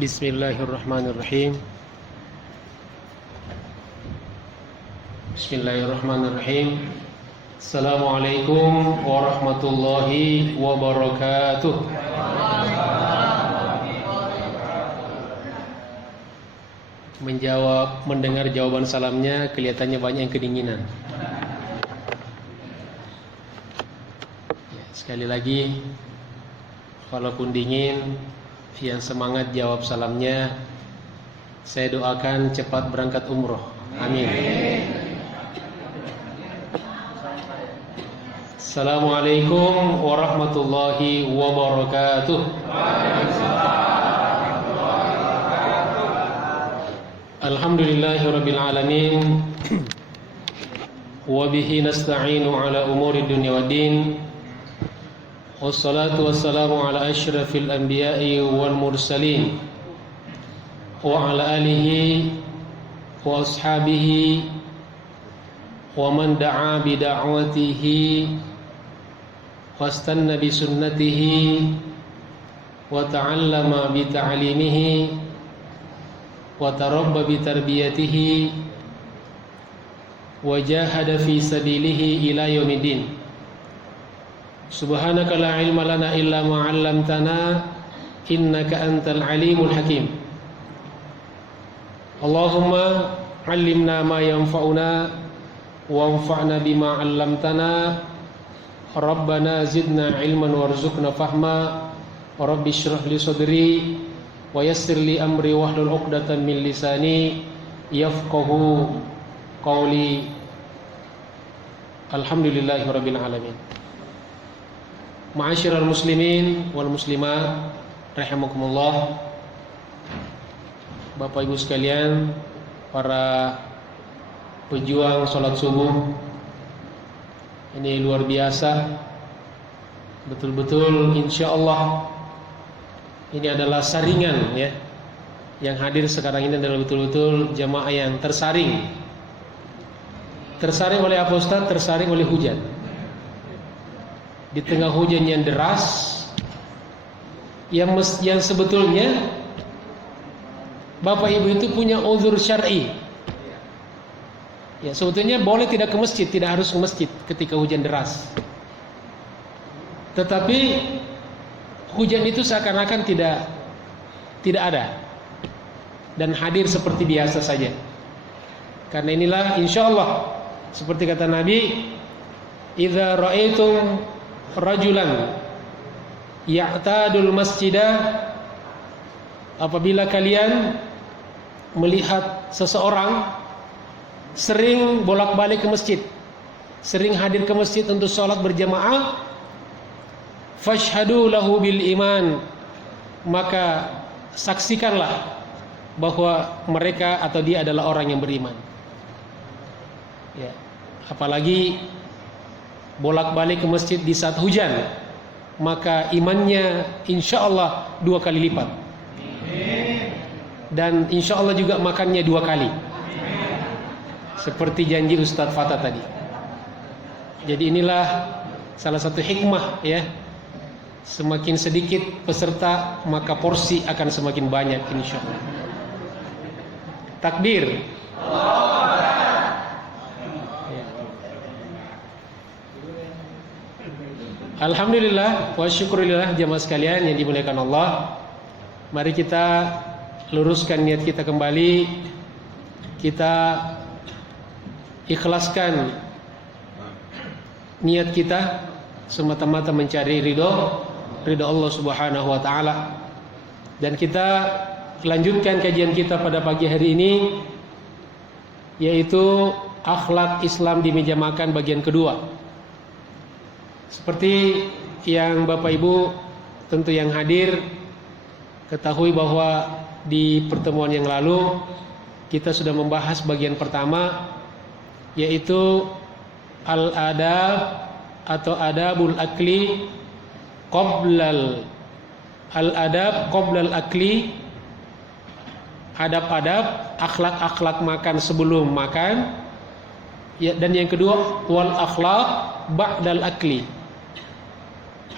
Bismillahirrahmanirrahim. Bismillahirrahmanirrahim. Assalamualaikum warahmatullahi wabarakatuh. Mendengar jawaban salamnya kelihatannya banyak yang kedinginan. Sekali lagi, walaupun dingin, yang semangat jawab salamnya, saya doakan cepat berangkat umroh. Amin. Assalamualaikum warahmatullahi wabarakatuh. Alhamdulillahirabbil alamin. Wa bihi nasta'inu ala umuri dunya waddin. Wassalatu wassalamu ala asyrafil anbiya'i wal mursalin wa ala alihi wa ashabihi wa man da'a bi da'watihi wastanna bi sunnatihi wa ta'allama bi ta'limihi wa tarabba bi tarbiyatihi wa jahada fi sabilihi ila yaumiddin. Subhanaka la ilma lana illa ma 'allamtana innaka antal alimul hakim. Allahumma 'allimna ma yanfa'una wanfa'na bima 'allamtana. Rabbana zidna ilman warzuqna fahma. Rabbi shrah li sadri wa yassir li amri wahlul 'uqdatam min lisani yafqahu qawli. Alhamdulillahirabbil alamin. Ma'asyiral muslimin wal muslimat rahimakumullah. Bapak Ibu sekalian, para pejuang salat subuh, ini luar biasa. Betul-betul insyaallah ini adalah saringan ya. Yang hadir sekarang ini adalah betul-betul jamaah yang tersaring. Tersaring oleh apa Ustaz? Tersaring oleh hujan. Di tengah hujan yang deras, yang sebetulnya Bapak Ibu itu punya uzur syar'i. Ya, sebetulnya boleh tidak ke masjid, tidak harus ke masjid ketika hujan deras. Tetapi hujan itu seakan-akan tidak ada dan hadir seperti biasa saja. Karena inilah insyaallah seperti kata Nabi, idza ra'aitum rajulan ya'tadul masjidah, apabila kalian melihat seseorang sering bolak-balik ke masjid, sering hadir ke masjid untuk sholat berjamaah, fashhadu lahu bil iman, maka saksikanlah bahwa mereka atau dia adalah orang yang beriman. Ya, apalagi bolak-balik ke masjid di saat hujan, maka imannya insyaallah 2 kali lipat. Dan insyaallah juga makannya 2 kali. Seperti janji Ustadz Fatah tadi. Jadi inilah salah satu hikmah ya. Semakin sedikit peserta, maka porsi akan semakin banyak insyaallah. Takbir. Alhamdulillah wa syukurillah jamaah sekalian yang dimuliakan Allah. Mari kita luruskan niat kita kembali. Kita ikhlaskan niat kita semata-mata mencari ridho Allah Subhanahu wa taala. Dan kita lanjutkan kajian kita pada pagi hari ini, yaitu akhlak Islam di meja makan bagian kedua. Seperti yang Bapak Ibu tentu yang hadir ketahui bahwa di pertemuan yang lalu kita sudah membahas bagian pertama, yaitu al-adab atau adabul akli qoblal al-adab qoblal akli, adab-adab akhlak-akhlak makan sebelum makan ya, dan yang kedua wal akhlak ba'dal akli,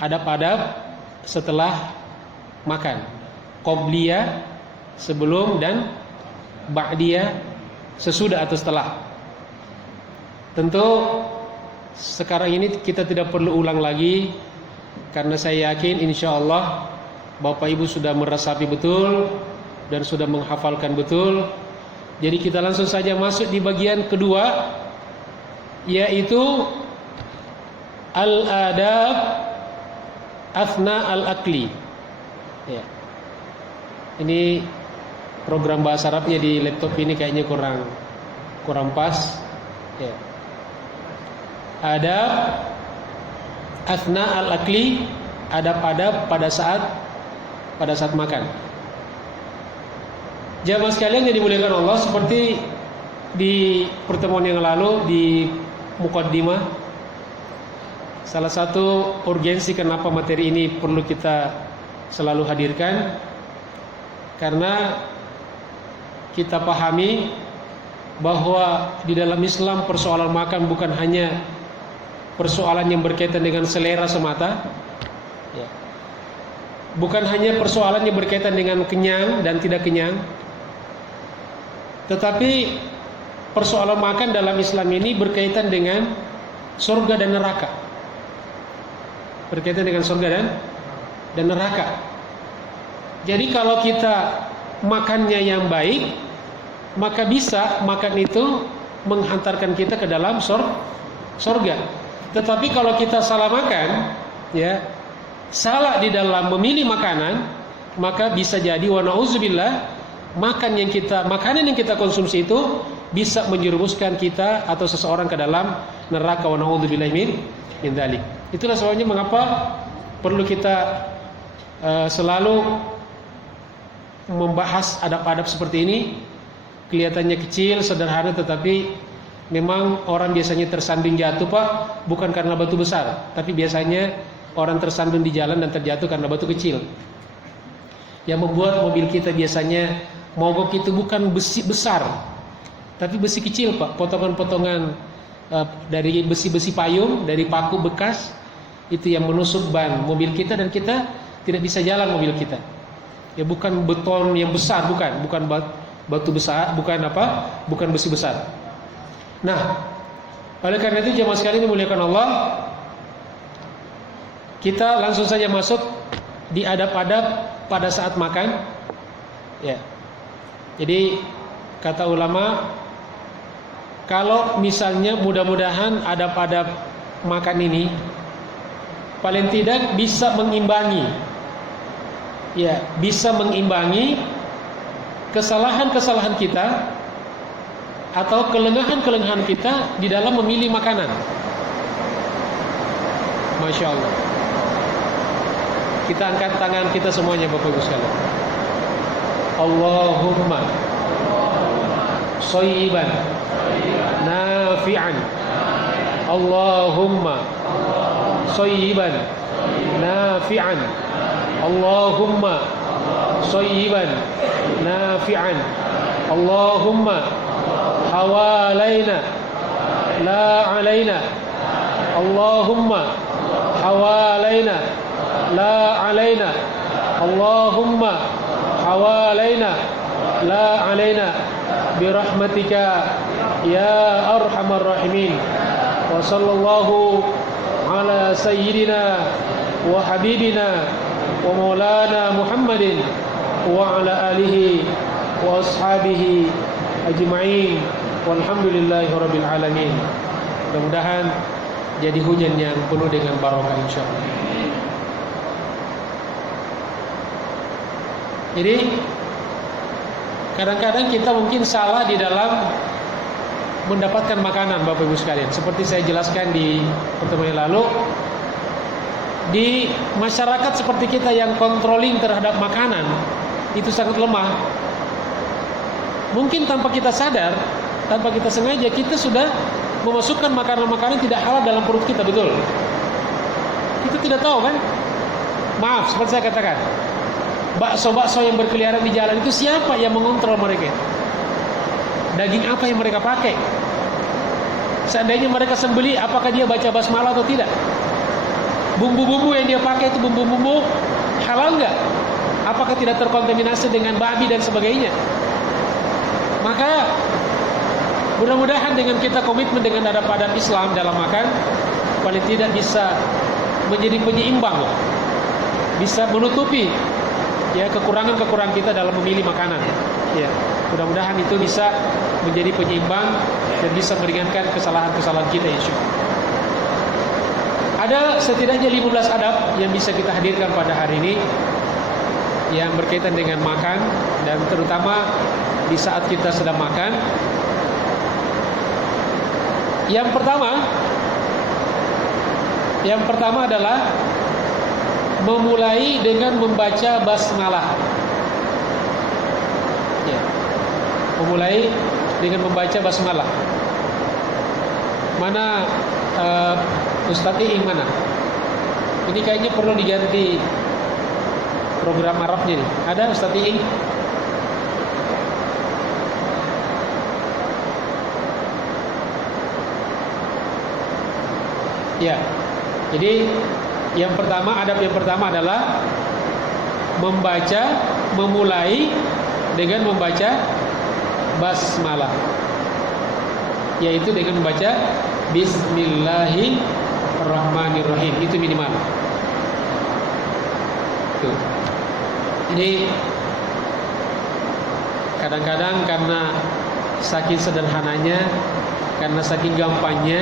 adab-adab setelah makan. qobliyah sebelum dan ba'diyah sesudah atau setelah. Tentu sekarang ini kita tidak perlu ulang lagi, karena saya yakin insyaallah Bapak Ibu sudah meresapi betul dan sudah menghafalkan betul. Jadi kita langsung saja masuk di bagian kedua, yaitu al-adab athna al-akli. Ya. Ini program bahasa Arabnya di laptop ini kayaknya kurang pas. Ya. Adab athna al-akli, adab-adab pada saat makan. Jamaah sekalian yang dimuliakan Allah, seperti di pertemuan yang lalu di muqaddimah, salah satu urgensi kenapa materi ini perlu kita selalu hadirkan, karena kita pahami bahwa di dalam Islam persoalan makan bukan hanya persoalan yang berkaitan dengan selera semata, ya. Bukan hanya persoalan yang berkaitan dengan kenyang dan tidak kenyang, tetapi persoalan makan dalam Islam ini berkaitan dengan surga dan neraka. Berkaitan dengan surga dan neraka. Jadi kalau kita makannya yang baik, maka bisa makan itu menghantarkan kita ke dalam surga. Tetapi kalau kita salah makan, ya, salah di dalam memilih makanan, maka bisa jadi wa na'udzubillah, makanan yang kita konsumsi itu bisa menjerumuskan kita atau seseorang ke dalam neraka, wa na'udzubillahi min dzalik. Itulah sebabnya mengapa perlu kita selalu membahas adab-adab seperti ini. Kelihatannya kecil, sederhana, tetapi memang orang biasanya tersandung jatuh, Pak, bukan karena batu besar, tapi biasanya orang tersandung di jalan dan terjatuh karena batu kecil. Yang membuat mobil kita biasanya mogok itu bukan besi besar, tapi besi kecil, Pak. Potongan-potongan dari besi-besi payung, dari paku bekas, itu yang menusuk ban mobil kita dan kita tidak bisa jalan mobil kita. Ya, bukan beton yang besar, bukan batu besar, bukan besi besar. Nah, oleh karena itu jemaah sekalian dimuliakan Allah, kita langsung saja masuk di adab-adab pada saat makan. Ya. Jadi kata ulama, kalau misalnya mudah-mudahan adab-adab makan ini paling tidak bisa mengimbangi, ya, bisa mengimbangi kesalahan-kesalahan kita atau kelengahan-kelengahan kita di dalam memilih makanan. Masya Allah. Kita angkat tangan kita semuanya, Bapak Ibu sekalian. Allahumma shayyiban nafi'an. Allahumma shayyiban nafi'an. Allahumma shayyiban nafi'an. Allahumma hawalaina la alaina. Allahumma hawalaina la alaina. Allahumma hawalaina la alaina birahmatika ya arhamar rahimin. Wa sallallahu ala sayyidina wa habibina wa maulana Muhammadin wa ala alihi wa ashabihi ajma'in walhamdulillahi rabbil alamin. Mudah-mudahan jadi hujan yang penuh dengan barokah insyaallah. Jadi kadang-kadang kita mungkin salah di dalam mendapatkan makanan, Bapak Ibu sekalian. Seperti saya jelaskan di pertemuan yang lalu, di masyarakat seperti kita yang controlling terhadap makanan itu sangat lemah. Mungkin tanpa kita sadar, tanpa kita sengaja, kita sudah memasukkan makanan-makanan tidak halal dalam perut kita, betul? Kita tidak tahu kan? Maaf, seperti saya katakan, bakso-bakso yang berkeliaran di jalan itu siapa yang mengontrol mereka? Daging apa yang mereka pakai? Seandainya mereka sembeli, apakah dia baca basmalah atau tidak? Bumbu-bumbu yang dia pakai itu bumbu-bumbu halal enggak? apakah tidak terkontaminasi dengan babi dan sebagainya? Maka mudah-mudahan dengan kita komitmen dengan adab-adab Islam dalam makan, paling tidak bisa menjadi penyeimbang lah, bisa menutupi ya kekurangan-kekurangan kita dalam memilih makanan. Ya, mudah-mudahan itu bisa menjadi penyeimbang dan bisa meringankan kesalahan-kesalahan kita insyaallah. Ada setidaknya 15 adab yang bisa kita hadirkan pada hari ini yang berkaitan dengan makan, dan terutama di saat kita sedang makan. Yang pertama adalah memulai dengan membaca basmalah. Ya. Memulai dengan membaca basmalah. Mana Ustaz Iing mana? Ini kayaknya perlu diganti program Arabnya nih. Ada Ustaz Iing? Ya. Jadi adab yang pertama adalah memulai dengan membaca basmalah, yaitu dengan membaca Bismillahirrahmanirrahim. Itu minimal. Tuh. Ini kadang-kadang karena saking sederhananya, karena saking gampangnya,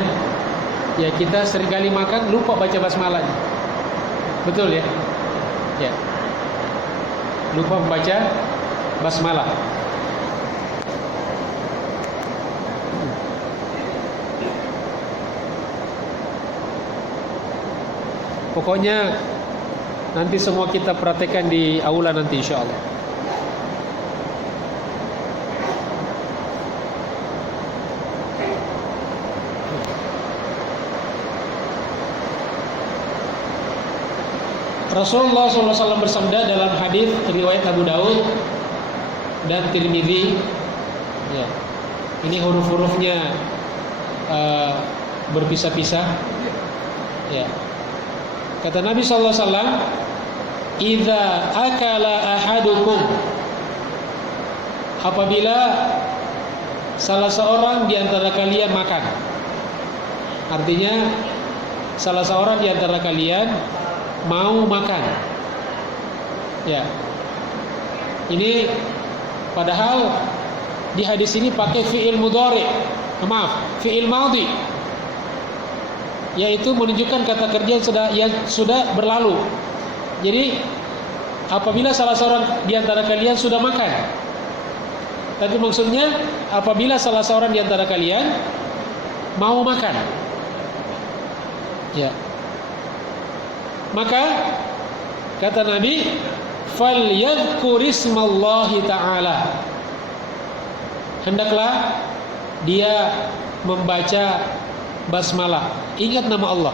ya kita seringkali makan lupa baca basmalah. Betul ya? Ya. Lupa membaca basmalah. Pokoknya nanti semua kita praktekkan di aula nanti insyaallah. Rasulullah SAW bersabda dalam hadis riwayat Abu Daud dan Tirmidzi, ya, ini huruf-hurufnya berpisah-pisah, ya. Kata Nabi SAW, "Idza akala ahadukum," apabila salah seorang di antara kalian makan. Artinya salah seorang di antara kalian mau makan. Ya. Ini padahal di hadis ini pakai fi'il mudhari. Fi'il madhi. Yaitu menunjukkan kata kerja yang sudah berlalu. Jadi apabila salah seorang di antara kalian sudah makan. Tapi maksudnya apabila salah seorang di antara kalian mau makan. Ya. Maka kata Nabi, "Falyadhkurismallahi ta'ala." Hendaklah dia membaca basmalah, ingat nama Allah.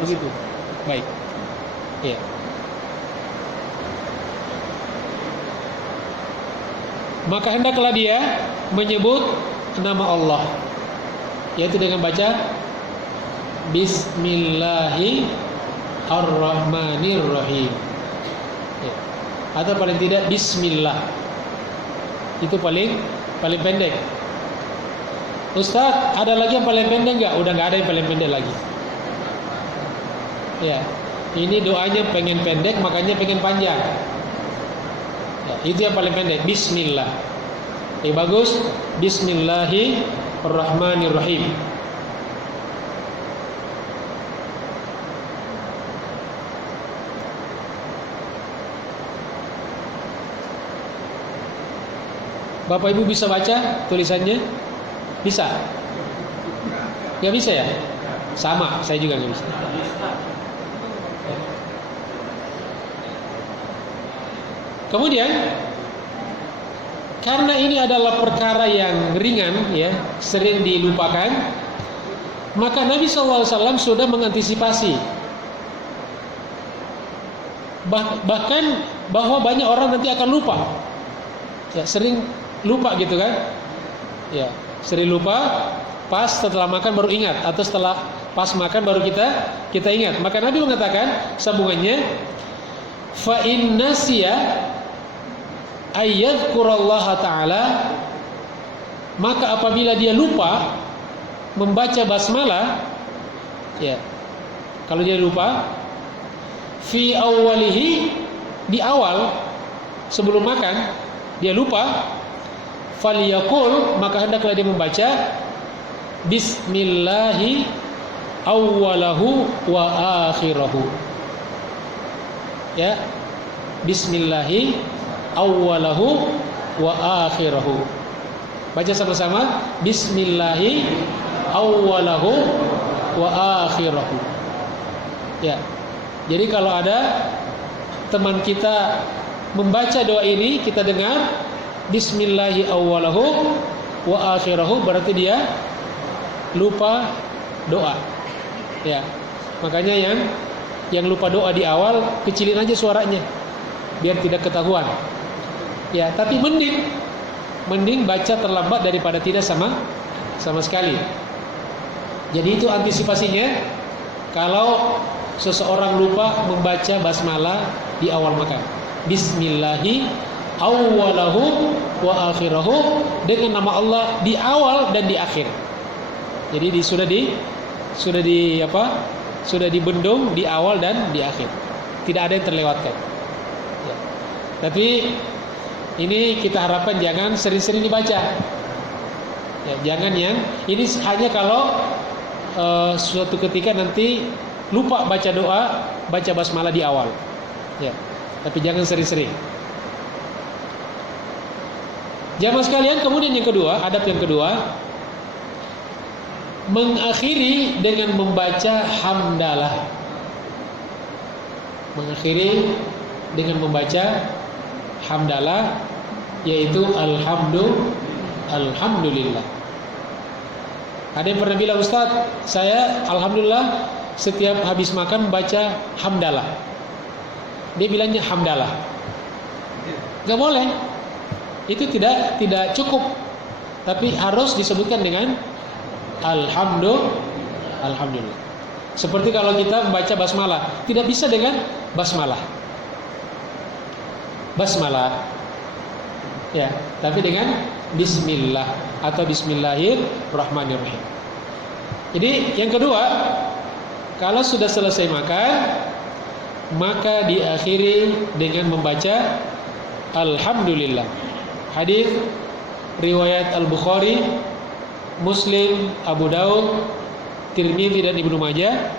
Begitu. Baik. Ya. Maka hendaklah dia menyebut nama Allah, yaitu dengan baca Bismillahirrahmanirrahim, ya. Atau paling tidak Bismillah. Itu paling pendek. Ustaz, ada lagi yang paling pendek enggak? Udah enggak ada yang paling pendek lagi. Ya, ini doanya pengen pendek, makanya pengen panjang. Ya, itu yang paling pendek. Bismillah. Bagus. Bismillahirrahmanirrahim. Bapak Ibu bisa baca tulisannya? Bisa? Gak bisa ya? Sama, saya juga gak bisa. Kemudian karena ini adalah perkara yang ringan, ya, sering dilupakan, maka Nabi SAW sudah mengantisipasi. Bahkan bahwa banyak orang nanti akan lupa, ya, sering lupa gitu kan, ya, sering lupa, pas setelah makan baru ingat, atau setelah Pas makan baru kita ingat. Maka Nabi mengatakan sambungannya, fa in nasiya ayyadhkurallaha ta'ala, maka apabila dia lupa membaca basmalah, ya, kalau dia lupa, fi awwalihi, di awal sebelum makan dia lupa, falyaqul, maka hendaklah dia membaca bismillahi awwalahu wa akhirahu. Ya, bismillahi awwalahu wa akhirahu. Baca sama-sama, bismillahi awwalahu wa akhirahu. Ya. Jadi kalau ada teman kita membaca doa ini, kita dengar bismillahi awwalahu wa akhirahu, berarti dia lupa doa. Ya. Makanya yang lupa doa di awal, kecilin aja suaranya biar tidak ketahuan. Ya, tapi mending baca terlambat daripada tidak sama sekali. Jadi itu antisipasinya kalau seseorang lupa membaca basmalah di awal makan. Bismillahi awwalahu wa akhirahu, dengan nama Allah di awal dan di akhir. Jadi sudah dibendung di awal dan di akhir. Tidak ada yang terlewatkan. Ya. Tapi ini kita harapkan jangan sering-sering dibaca. Ya, jangan yang ini hanya kalau suatu ketika nanti lupa baca doa, baca basmalah di awal. Ya. Tapi jangan sering-sering. Jamaah sekalian, kemudian yang kedua, adab yang kedua, mengakhiri dengan membaca hamdalah. Mengakhiri dengan membaca hamdalah, yaitu alhamdulillah. Ada yang pernah bilang, Ustaz, saya alhamdulillah setiap habis makan baca hamdalah. Dia bilangnya hamdalah. Gak boleh. Itu tidak cukup. Tapi harus disebutkan dengan alhamdulillah. Seperti kalau kita membaca basmalah, tidak bisa dengan basmalah. Ya, tapi dengan bismillah atau bismillahirrahmanirrahim. Jadi yang kedua, kalau sudah selesai makan, maka diakhiri dengan membaca alhamdulillah. Hadis riwayat Al-Bukhari, Muslim, Abu Daud, Tirmidzi dan Ibnu Majah.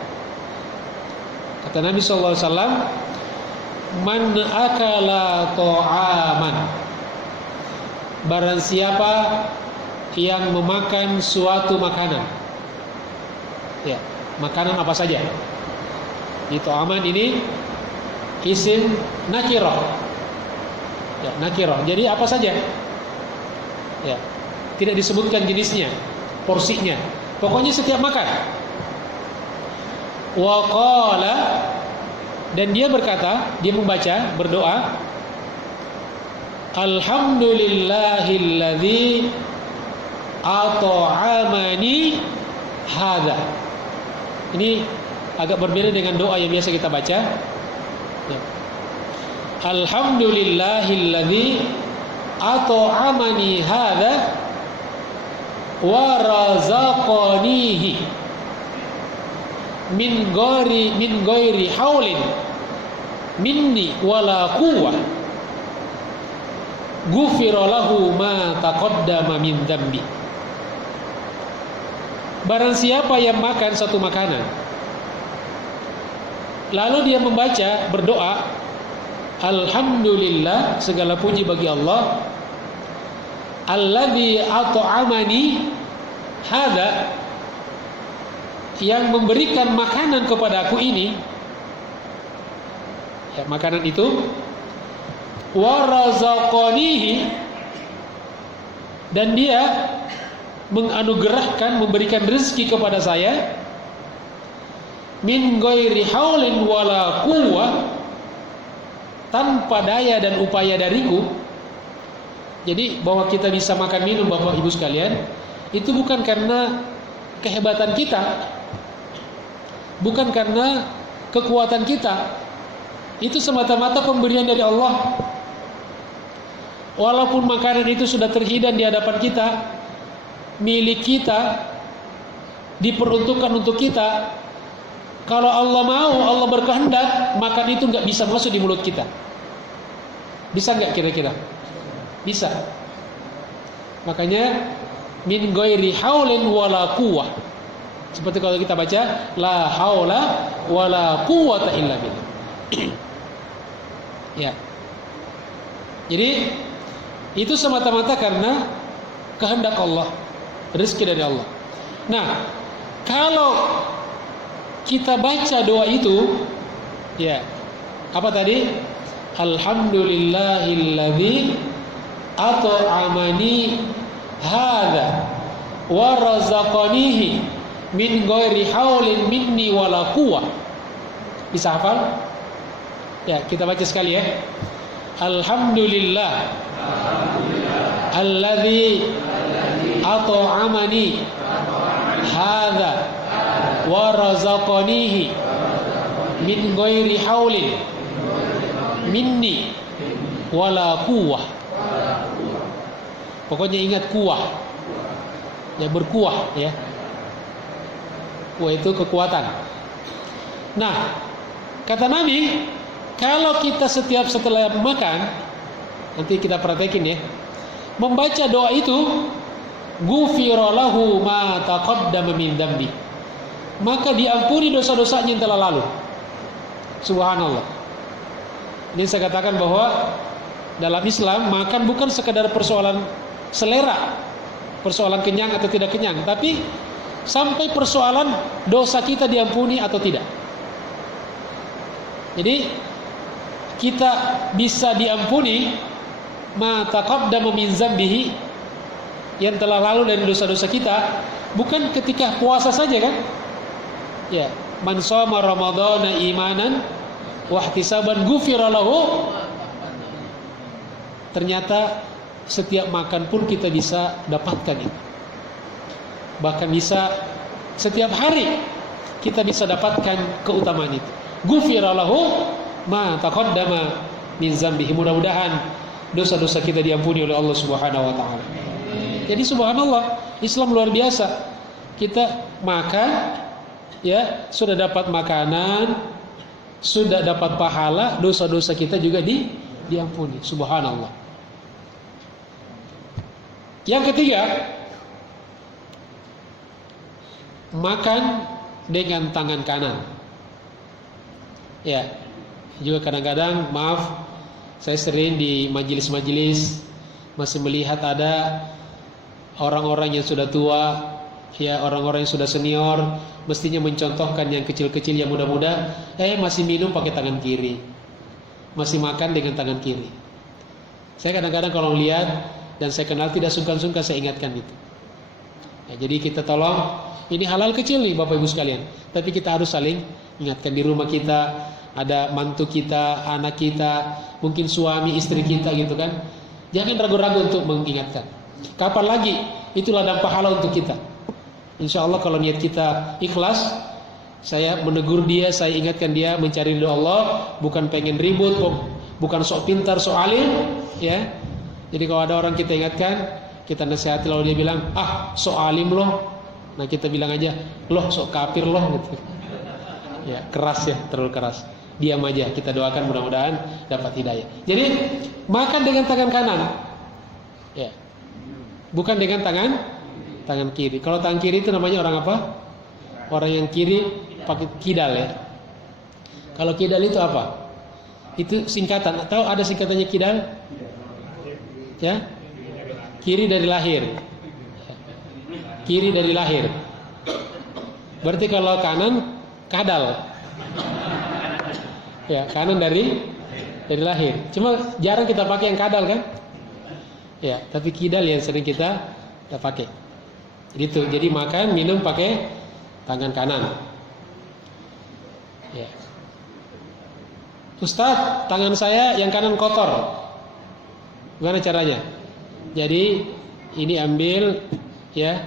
Kata Nabi sallallahu alaihi wasallam, man akala ta'aman, barang siapa yang memakan suatu makanan. Ya, makanan apa saja. Di ta'aman ini isim nakirah. Ya, nakirah. Jadi apa saja. Ya. Tidak disebutkan jenisnya, porsinya. Pokoknya setiap makan. Wa qala, dan dia berkata, dia membaca, berdoa, alhamdulillahilladzi at'amani hadza. Ini agak berbeda dengan doa yang biasa kita baca. Ya. Alhamdulillahilladzi at'amani hadza wa razaqanihi min ghairi haulin minni wala quwwah ghufira lahu ma taqaddama min dzambi. Barang siapa yang makan satu makanan lalu dia membaca, berdoa, alhamdulillah, segala puji bagi Allah, alladzi at'amani hadza, yang memberikan makanan kepada aku ini, ya, makanan itu, wa razaqanihi, dan dia menganugerahkan, memberikan rezeki kepada saya, min ghairi haulin wala quwwah, tanpa daya dan upaya dariku. Jadi bahwa kita bisa makan minum, Bapak Ibu sekalian, itu bukan karena kehebatan kita, bukan karena kekuatan kita. Itu semata-mata pemberian dari Allah. Walaupun makanan itu sudah terhidang di hadapan kita, milik kita, diperuntukkan untuk kita, kalau Allah mau, Allah berkehendak, makan itu nggak bisa masuk di mulut kita. Bisa nggak kira-kira? Bisa. Makanya min ghairi haulin wala quwwah. Seperti kalau kita baca la haula wala quwwata illa billah. Ya. Jadi itu semata-mata karena kehendak Allah, rezeki dari Allah. Nah, kalau kita baca doa itu, ya, apa tadi? Alhamdulillahilladzi at'amani hadza wa razaqanihi min ghairi haulin minni wala quwwah. Bisa hafal? Ya, kita baca sekali ya. Alhamdulillah alladzi at'amani hadza wa razaqanihi min ghairi haulin minni wala quwwah. Pokoknya ingat kuah, ya, berkuah, ya. Kuah itu kekuatan. Nah, kata Nabi, kalau kita setelah makan, nanti kita praktekin ya, membaca doa itu, ghufira lahu ma taqaddama min dzambi, maka diampuni dosa-dosanya yang telah lalu. Subhanallah. Ini saya katakan bahwa dalam Islam makan bukan sekadar persoalan selera, persoalan kenyang atau tidak kenyang, tapi sampai persoalan dosa kita diampuni atau tidak. Jadi kita bisa diampuni ma taqaddama min dzambihi, yang telah lalu dari dosa-dosa kita, bukan ketika puasa saja kan? Ya, man shoma ramadhana imanan wa ihtisaban ghufira lahu. Ternyata setiap makan pun kita bisa dapatkan itu. Bahkan bisa setiap hari kita bisa dapatkan keutamaan itu. Ghufira lahu ma taqaddama min dzambihi. Mudah-mudahan dosa-dosa kita diampuni oleh Allah Subhanahu wa taala. Jadi subhanallah, Islam luar biasa. Kita makan, ya, sudah dapat makanan, sudah dapat pahala, dosa-dosa kita juga diampuni. Subhanallah. Yang ketiga, makan dengan tangan kanan. Ya, juga kadang-kadang, maaf, saya sering di majelis-majelis masih melihat ada orang-orang yang sudah tua, ya, orang-orang yang sudah senior, mestinya mencontohkan yang kecil-kecil, yang muda-muda, masih minum pakai tangan kiri, masih makan dengan tangan kiri. Saya kadang-kadang kalau lihat dan saya kenal, tidak sungkan-sungkan saya ingatkan itu. Ya, jadi kita tolong, ini halal kecil nih Bapak Ibu sekalian, tapi kita harus saling ingatkan. Di rumah kita ada mantu kita, anak kita, mungkin suami istri kita gitu kan. Jangan ragu-ragu untuk mengingatkan. Kapan lagi? Itulah dan pahala untuk kita. Insya Allah kalau niat kita ikhlas, saya menegur dia, saya ingatkan dia mencari ridho Allah, bukan pengen ribut, bukan sok pintar, sok alim, ya. Jadi kalau ada orang kita ingatkan, kita nasihati, lalu dia bilang, sok alim loh. Nah kita bilang aja, loh sok kafir loh gitu. Ya, keras ya, terlalu keras. Diam aja, kita doakan mudah-mudahan dapat hidayah. Jadi makan dengan tangan kanan, ya, bukan dengan tangan kiri. Kalau tangan kiri itu namanya orang apa? Orang yang kiri pakai kidal ya. Kalau kidal itu apa? Itu singkatan. Tahu ada singkatannya kidal? Ya, kiri dari lahir. Kiri dari lahir. Berarti kalau kanan kadal. Ya, kanan dari lahir. Cuma jarang kita pakai yang kadal kan? Ya, tapi kidal yang sering kita pakai. Gitu. Jadi makan, minum pakai tangan kanan. Ya. Ustaz, tangan saya yang kanan kotor. Gimana caranya? Jadi ini ambil, ya,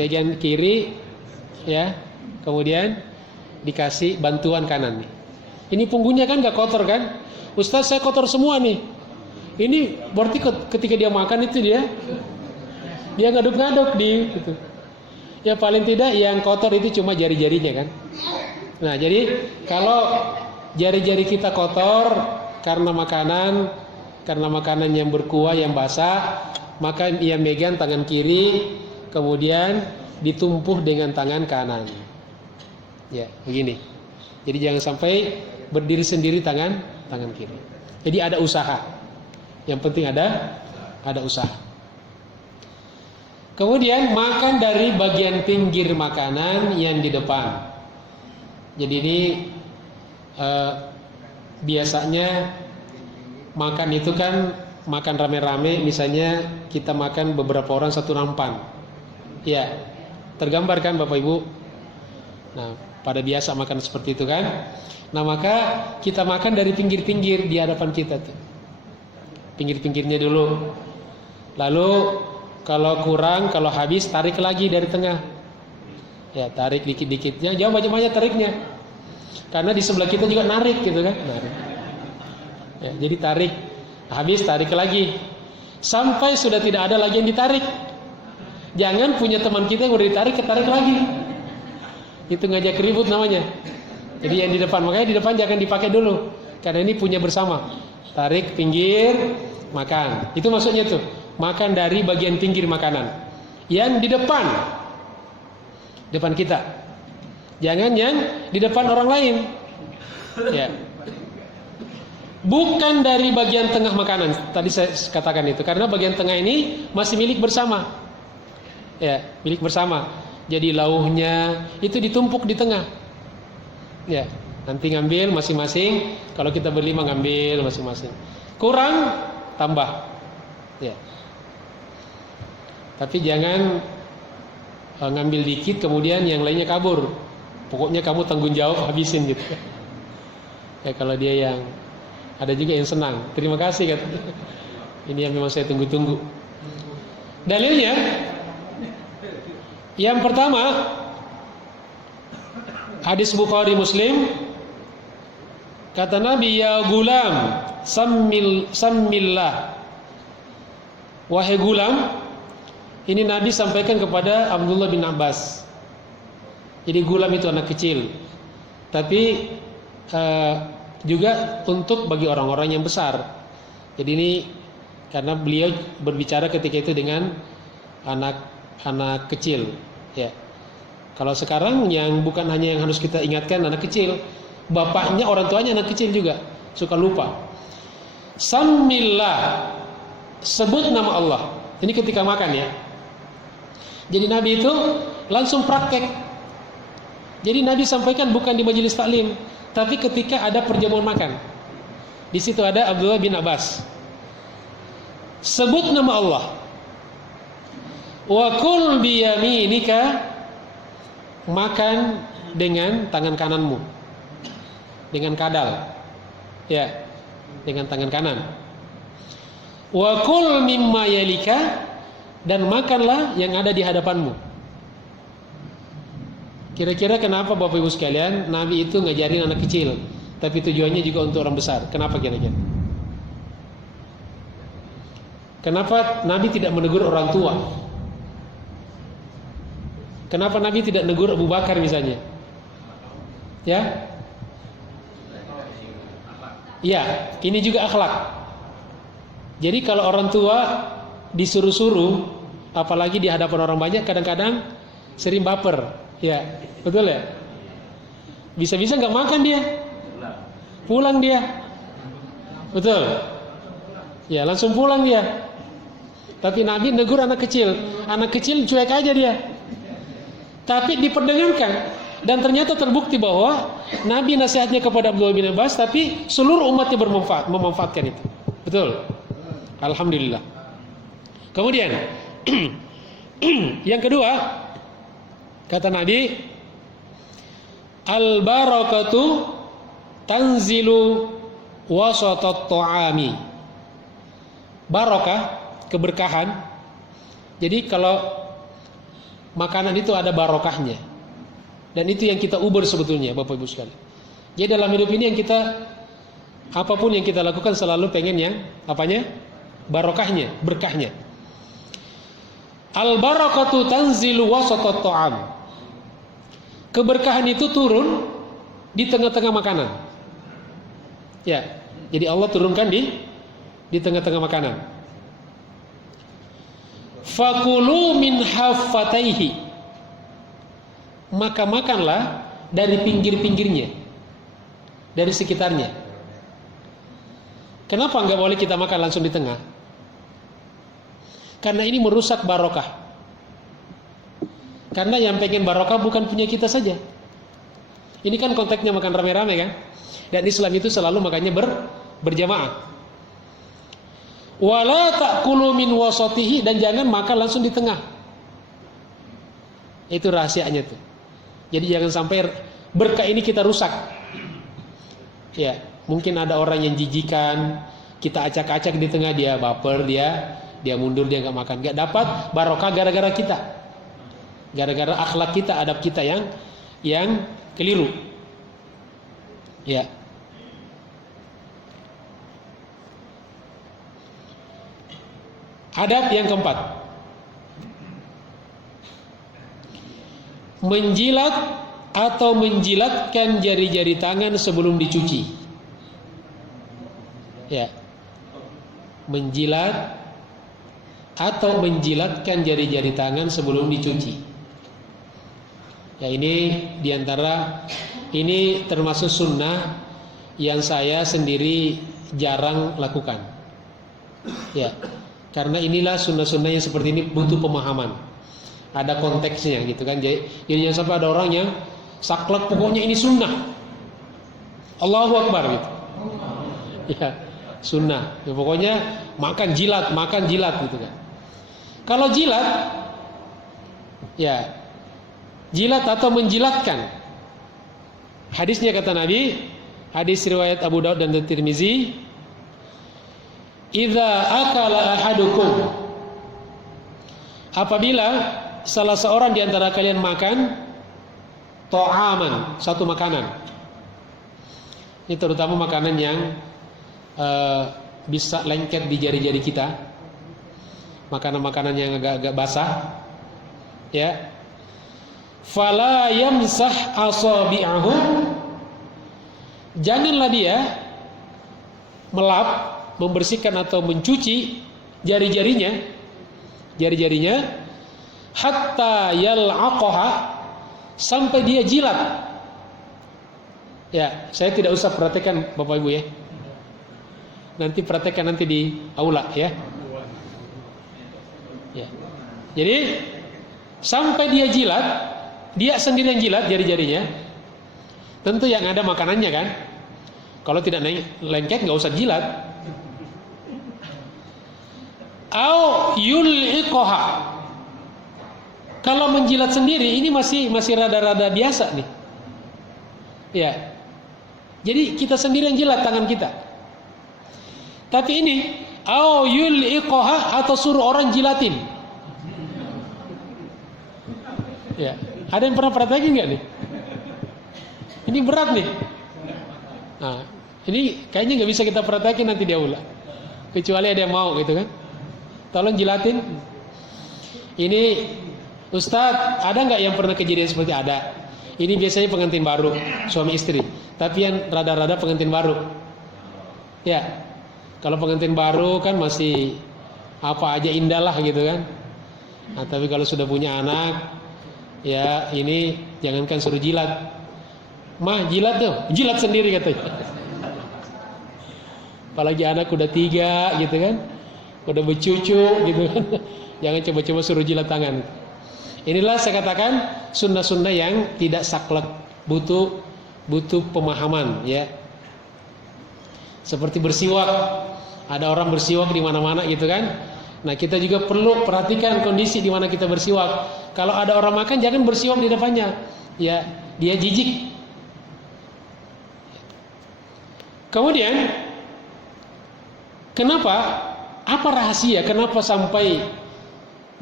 bagian kiri, ya, kemudian dikasih bantuan kanan nih. Ini punggungnya kan nggak kotor kan? Ustaz, saya kotor semua nih. Ini berarti ketika dia makan itu dia ngaduk-ngaduk di gitu. Ya paling tidak yang kotor itu cuma jari-jarinya kan. Nah, jadi kalau jari-jari kita kotor karena makanan yang berkuah, yang basah, maka ia megang tangan kiri, kemudian ditumpuh dengan tangan kanan. Ya, begini. Jadi jangan sampai berdiri sendiri tangan kiri. Jadi ada usaha. Yang penting ada usaha. Kemudian makan dari bagian pinggir makanan yang di depan. Jadi ini biasanya makan itu kan makan rame-rame, misalnya kita makan beberapa orang satu nampan. Ya, tergambar kan Bapak Ibu? Nah, pada biasa makan seperti itu kan. Nah, maka kita makan dari pinggir-pinggir di hadapan kita tuh. Pinggir-pinggirnya dulu. Lalu kalau kurang, kalau habis tarik lagi dari tengah. Ya, tarik dikit-dikitnya, jangan banyak-banyak tariknya. Karena di sebelah kita juga narik gitu kan. Narik. Ya, jadi tarik, habis tarik lagi. Sampai sudah tidak ada lagi yang ditarik. Jangan punya teman kita yang udah ditarik, ketarik lagi. Itu ngajak ribut namanya. Jadi yang di depan, makanya di depan jangan dipakai dulu. Karena ini punya bersama. Tarik pinggir, makan. Itu maksudnya tuh. Makan dari bagian pinggir makanan. Yang di depan. Depan kita. Jangan yang di depan orang lain. Ya. Bukan dari bagian tengah makanan. Tadi saya katakan itu. Karena bagian tengah ini masih milik bersama. Ya, milik bersama. Jadi lauhnya itu ditumpuk di tengah. Ya, nanti ngambil masing-masing. Kalau kita berlima ngambil masing-masing. Kurang tambah. Ya. Tapi jangan ngambil dikit kemudian yang lainnya kabur. Pokoknya kamu tanggung jawab habisin gitu. Ya kalau dia yang ada juga yang senang. Terima kasih kata. Ini yang memang saya tunggu-tunggu. Dalilnya yang pertama hadis Bukhari Muslim, kata Nabi, ya gulam sammillah. Wahai gulam, ini Nabi sampaikan kepada Abdullah bin Abbas. Jadi gulam itu anak kecil. Tapi juga untuk bagi orang-orang yang besar. Jadi ini karena beliau berbicara ketika itu dengan anak kecil. Ya. Kalau sekarang yang bukan hanya yang harus kita ingatkan anak kecil, bapaknya, orang tuanya anak kecil juga suka lupa. Sammillah, sebut nama Allah. Ini ketika makan ya. Jadi Nabi itu langsung praktek. Jadi Nabi sampaikan bukan di majelis taklim, tapi ketika ada perjamuan makan. Di situ ada Abdullah bin Abbas. Sebut nama Allah. Wa kul biyaminika, makan dengan tangan kananmu, dengan kadal, ya, dengan tangan kanan. Wa kul mimma yalika, dan makanlah yang ada di hadapanmu. Kira-kira kenapa Bapak Ibu sekalian Nabi itu ngajarin anak kecil, tapi tujuannya juga untuk orang besar? Kenapa kira-kira? Kenapa Nabi tidak menegur orang tua? Kenapa Nabi tidak negur Abu Bakar misalnya? Ya? Ya, ini juga akhlak. Jadi kalau orang tua disuruh-suruh, apalagi di hadapan orang banyak, kadang-kadang sering baper. Ya, betul ya? Bisa-bisa nggak makan dia, pulang dia. Betul? Ya, langsung pulang dia. Tapi Nabi negur anak kecil cuek aja dia. Tapi diperdengarkan, dan ternyata terbukti bahwa Nabi nasihatnya kepada Abdullah bin Abbas, tapi seluruh umatnya memanfaatkan itu. Betul. Alhamdulillah. Kemudian yang kedua, kata Nabi, al-barakatu tanzilu wasatat ta'ami. Barakah, keberkahan. Jadi kalau makanan itu ada barokahnya. Dan itu yang kita uber sebetulnya, Bapak Ibu sekalian. Jadi dalam hidup ini yang kita, apapun yang kita lakukan selalu pengen yang apanya? Barokahnya, berkahnya. Al barakatu tanzilu wasatat ta'am. Keberkahan itu turun di tengah-tengah makanan. Ya, jadi Allah turunkan di tengah-tengah makanan. Fakulu min haffataihi. Maka makanlah dari pinggir-pinggirnya, dari sekitarnya. Kenapa nggak boleh kita makan langsung di tengah? Karena ini merusak barokah. Karena yang pengen barokah bukan punya kita saja. Ini kan konteksnya makan rame-rame kan? Dan Islam itu selalu makannya berjamaah. Wala ta'kulu min wasatihi, dan jangan makan langsung di tengah. Itu rahasianya tuh. Jadi jangan sampai berkah ini kita rusak. Ya, mungkin ada orang yang jijikan, kita acak-acak di tengah, dia baper, dia mundur, dia nggak makan, nggak dapat barokah gara-gara kita, gara-gara akhlak kita, adab kita yang keliru. Ya. Adab yang keempat, menjilat atau menjilatkan jari-jari tangan sebelum dicuci. Ya, menjilat atau menjilatkan jari-jari tangan sebelum dicuci. Ya, ini diantara, ini termasuk sunnah yang saya sendiri jarang lakukan. Ya, karena inilah sunnah-sunnah yang seperti ini butuh pemahaman. Ada konteksnya gitu kan. Jadi jangan sampai ada orang yang saklek pokoknya ini sunnah. Allahu Akbar gitu. Ya, sunnah. Ya, pokoknya makan jilat gitu kan. Kalau jilat, ya jilat atau menjilatkan. Hadisnya kata Nabi, hadis riwayat Abu Daud dan Tirmizi, idza akala ahadukum, apabila salah seorang di antara kalian makan ta'aman, satu makanan. Ini terutama makanan yang bisa lengket di jari-jari kita. Makanan-makanan yang agak-agak basah. Ya. Fala yamsah asabi'ahu. Janganlah dia melap, membersihkan atau mencuci jari-jarinya hatta yal'aqaha, sampai dia jilat. Ya, saya tidak usah praktekkan Bapak Ibu ya. Nanti praktekkan nanti di aula ya. Ya. Jadi sampai dia jilat, dia sendiri yang jilat jari-jarinya. Tentu yang ada makanannya kan. Kalau tidak lengket nggak usah jilat. Au yul'iqaha. Kalau menjilat sendiri ini masih rada-rada biasa nih. Ya. Jadi kita sendiri yang jilat tangan kita. Tapi ini au yul'iqaha, atau suruh orang jilatin. Ya. Ada yang pernah praktekin nggak nih? Ini berat nih. Nah, ini kayaknya nggak bisa kita praktekin nanti di aula. Kecuali ada yang mau gitu kan. Tolong jilatin. Ini Ustadz, ada nggak yang pernah kejadian seperti ada? Ini biasanya pengantin baru, suami istri. Tapi yang rada-rada pengantin baru. Ya, kalau pengantin baru kan masih apa aja indah lah gitu kan. Nah, tapi kalau sudah punya anak, ya ini jangankan suruh jilat. Mah jilat dong, jilat sendiri katanya. Apalagi anak udah 3 gitu kan, udah bercucu gitu kan. Jangan coba-coba suruh jilat tangan. Inilah saya katakan sunnah-sunnah yang tidak saklek, butuh pemahaman ya. Seperti bersiwak, ada orang bersiwak di mana-mana gitu kan. Nah, kita juga perlu perhatikan kondisi di mana kita bersiwak. Kalau ada orang makan jangan bersiwak di depannya. Ya, dia jijik. Kemudian kenapa? Apa rahasia? Kenapa sampai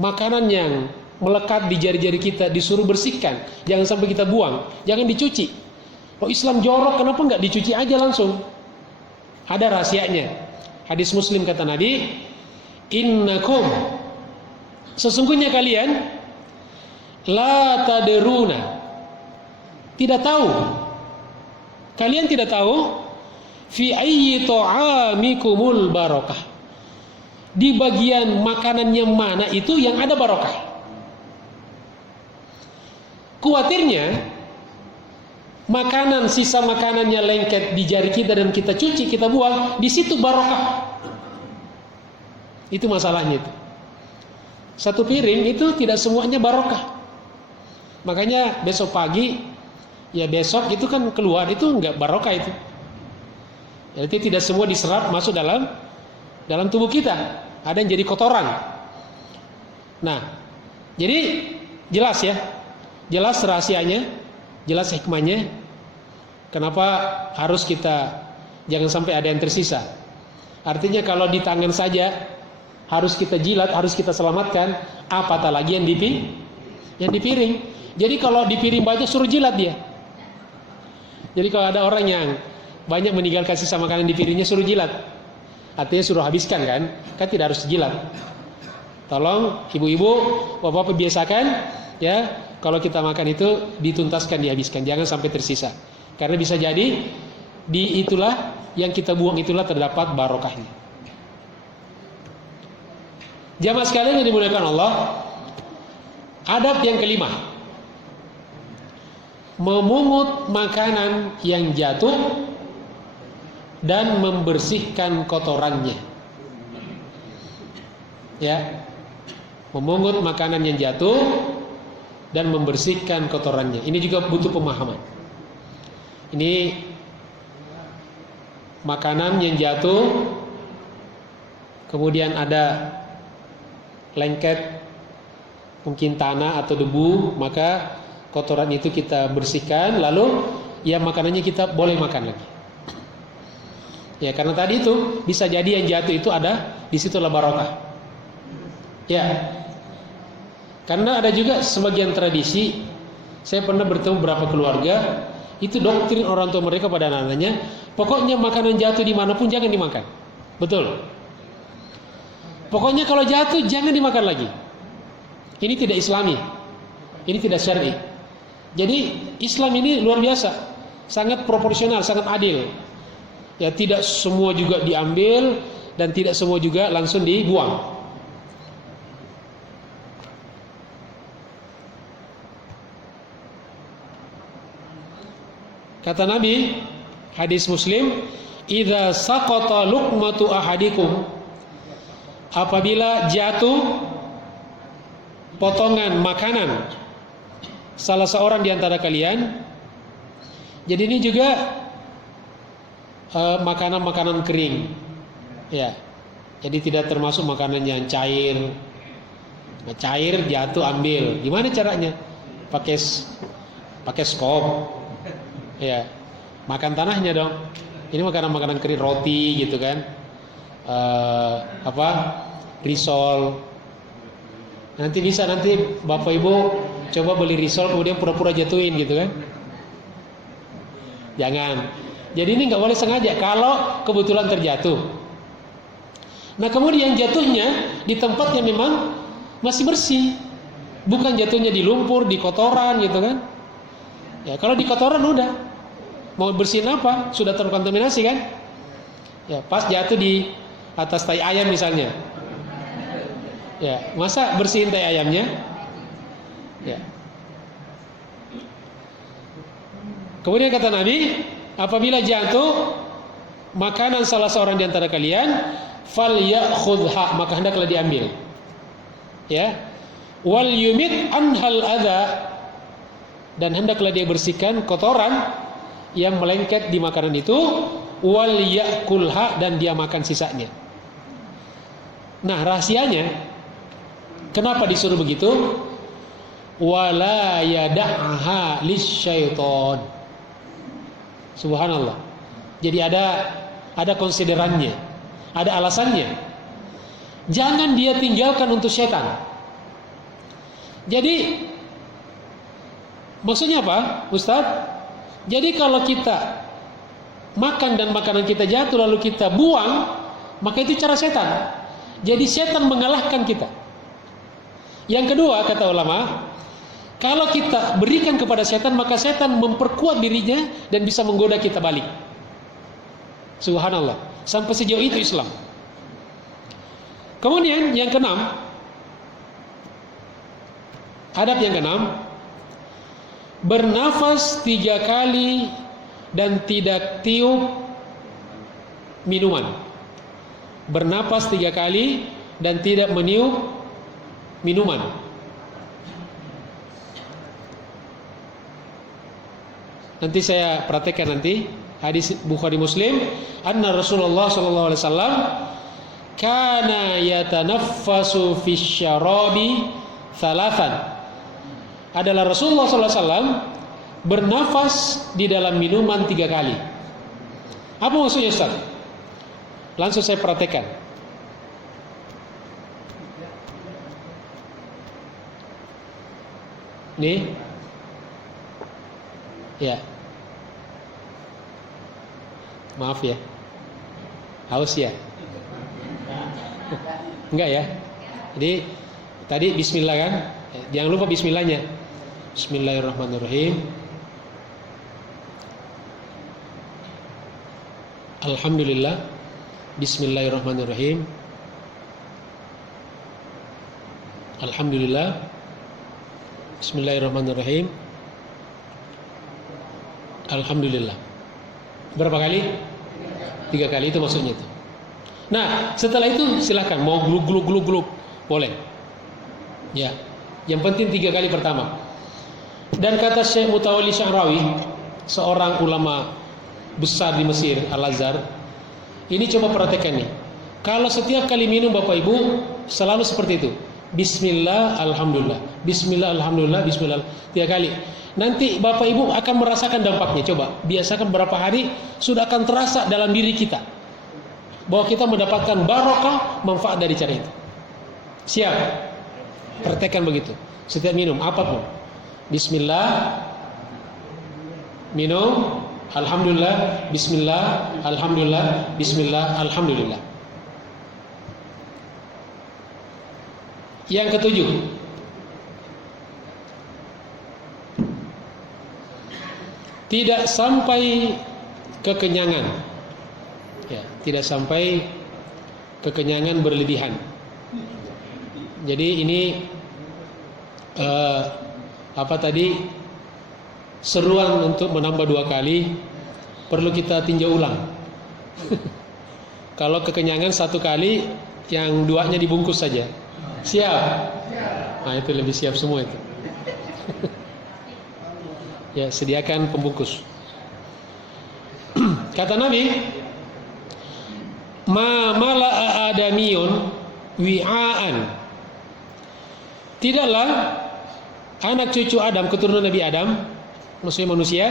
makanan yang melekat di jari-jari kita, disuruh bersihkan, jangan sampai kita buang, jangan dicuci. Oh, Islam jorok, kenapa nggak dicuci aja langsung? Ada rahasianya. Hadis Muslim kata Nabi, innakum, sesungguhnya kalian, la tadruna, tidak tahu, kalian tidak tahu, fi ayyi ta'amikumul barakah, di bagian makanannya mana itu yang ada barokah. Kuatirnya makanan, sisa makanannya lengket di jari kita dan kita cuci, kita buang, di situ barokah. Itu masalahnya itu. Satu piring itu tidak semuanya barokah. Makanya besok pagi, ya besok itu kan keluar, itu enggak barokah itu. Jadi tidak semua diserap masuk dalam tubuh kita. Ada yang jadi kotoran. Nah, jadi jelas ya. Jelas rahasianya, jelas hikmahnya. Kenapa harus kita jangan sampai ada yang tersisa. Artinya kalau di tangan saja harus kita jilat, harus kita selamatkan, apatah lagi yang di piring. Jadi kalau di piring banyak suruh jilat dia. Jadi kalau ada orang yang banyak meninggalkan sisa makanan di piringnya, suruh jilat. Artinya suruh habiskan kan tidak harus jilat. Tolong ibu-ibu, bapak-bapak biasakan ya, kalau kita makan itu dituntaskan, dihabiskan, jangan sampai tersisa. Karena bisa jadi di itulah yang kita buang, itulah terdapat barokahnya. Jamaah sekalian yang dimuliakan Allah, adab yang kelima, memungut makanan yang jatuh dan membersihkan kotorannya. Ya, memungut makanan yang jatuh dan membersihkan kotorannya. Ini juga butuh pemahaman. Ini makanan yang jatuh, kemudian ada lengket, mungkin tanah atau debu, maka kotoran itu kita bersihkan, lalu ya makanannya kita boleh makan lagi. Ya, karena tadi itu bisa jadi yang jatuh itu ada di situ barokah. Ya. Karena ada juga sebagian tradisi, saya pernah bertemu beberapa keluarga, itu doktrin orang tua mereka pada anak-anaknya, pokoknya makanan jatuh dimanapun jangan dimakan. Betul. Pokoknya kalau jatuh jangan dimakan lagi. Ini tidak Islami, ini tidak syar'i. Jadi Islam ini luar biasa, sangat proporsional, sangat adil. Ya, tidak semua juga diambil dan tidak semua juga langsung dibuang. Kata Nabi, hadis Muslim, idza saqata luqmatu ahadikum, apabila jatuh potongan makanan salah seorang di antara kalian. Jadi ini juga makanan-makanan kering. Ya. Jadi tidak termasuk makanan yang cair. Nah, cair jatuh ambil. Gimana caranya? Pakai skop. Ya, makan tanahnya dong. Ini makanan-makanan kering, roti gitu kan, risol. Nanti bapak ibu coba beli risol kemudian pura-pura jatuhin gitu kan. Jangan. Jadi ini nggak boleh sengaja kalau kebetulan terjatuh. Nah kemudian jatuhnya di tempat yang memang masih bersih, bukan jatuhnya di lumpur, di kotoran gitu kan. Ya kalau di kotoran udah. Mau bersihin apa? Sudah terkontaminasi kan? Ya, pas jatuh di atas tai ayam misalnya. Ya, masa bersihin tai ayamnya? Ya. Kemudian kata Nabi, apabila jatuh makanan salah seorang di antara kalian, falyakhudha, maka hendaklah diambil. Ya. Wal yumit anhal adza, dan hendaklah dia bersihkan kotoran yang melengket di makanan itu, wal yakulha, dan dia makan sisanya. Nah rahasianya kenapa disuruh begitu? Wala yada'ha lisyaiton. Subhanallah. Jadi ada konsiderannya, ada alasannya. Jangan dia tinggalkan untuk setan. Jadi maksudnya apa, Ustadz? Jadi kalau kita makan dan makanan kita jatuh lalu kita buang, maka itu cara setan. Jadi setan mengalahkan kita. Yang kedua, kata ulama, kalau kita berikan kepada setan, maka setan memperkuat dirinya dan bisa menggoda kita balik. Subhanallah. Sampai sejauh itu Islam. Kemudian yang keenam, adab yang keenam, bernafas 3 kali dan tidak tiup minuman. Bernapas 3 kali dan tidak meniup minuman. Nanti saya praktekkan nanti hadis Bukhari Muslim, anna Rasulullah sallallahu alaihi wasallam kana yatanaffasu fi syarabi thalathan. Adalah Rasulullah sallallahu alaihi wasallam bernafas di dalam minuman 3 kali. Apa maksudnya, Ustaz? Langsung saya praktekkan. Nih. Ya. Maaf ya. Haus ya? Enggak ya? Jadi tadi bismillah kan? Jangan lupa bismillahnya. Bismillahirrahmanirrahim. Alhamdulillah. Bismillahirrahmanirrahim. Alhamdulillah. Bismillahirrahmanirrahim. Alhamdulillah. Berapa kali? 3 kali, itu maksudnya itu. Nah, setelah itu silakan mau gluk boleh. Ya. Yang penting 3 kali pertama. Dan kata Syekh Mutawalli Sya'rawi, seorang ulama besar di Mesir, Al-Azhar, ini coba perhatikan nih. Kalau setiap kali minum Bapak Ibu selalu seperti itu. Bismillah, alhamdulillah. Bismillah, alhamdulillah, bismillah. 3 kali. Nanti Bapak Ibu akan merasakan dampaknya. Coba biasakan berapa hari, sudah akan terasa dalam diri kita bahwa kita mendapatkan barokah, manfaat dari cara itu. Siap? Praktekkan begitu. Setiap minum apapun. Bismillah, minum, alhamdulillah, bismillah, alhamdulillah, bismillah, alhamdulillah. Yang ketujuh, tidak sampai kekenyangan. Ya, tidak sampai kekenyangan berlebihan. Jadi ini seruan untuk menambah 2 kali perlu kita tinjau ulang. Kalau kekenyangan 1 kali, yang 2-nya dibungkus saja. Siap? Nah, itu lebih siap semua itu. Ya, sediakan pembungkus. Kata Nabi, ma mala'a adamiyun wi'aan. Tidaklah anak cucu Adam, keturunan Nabi Adam, maksudnya manusia,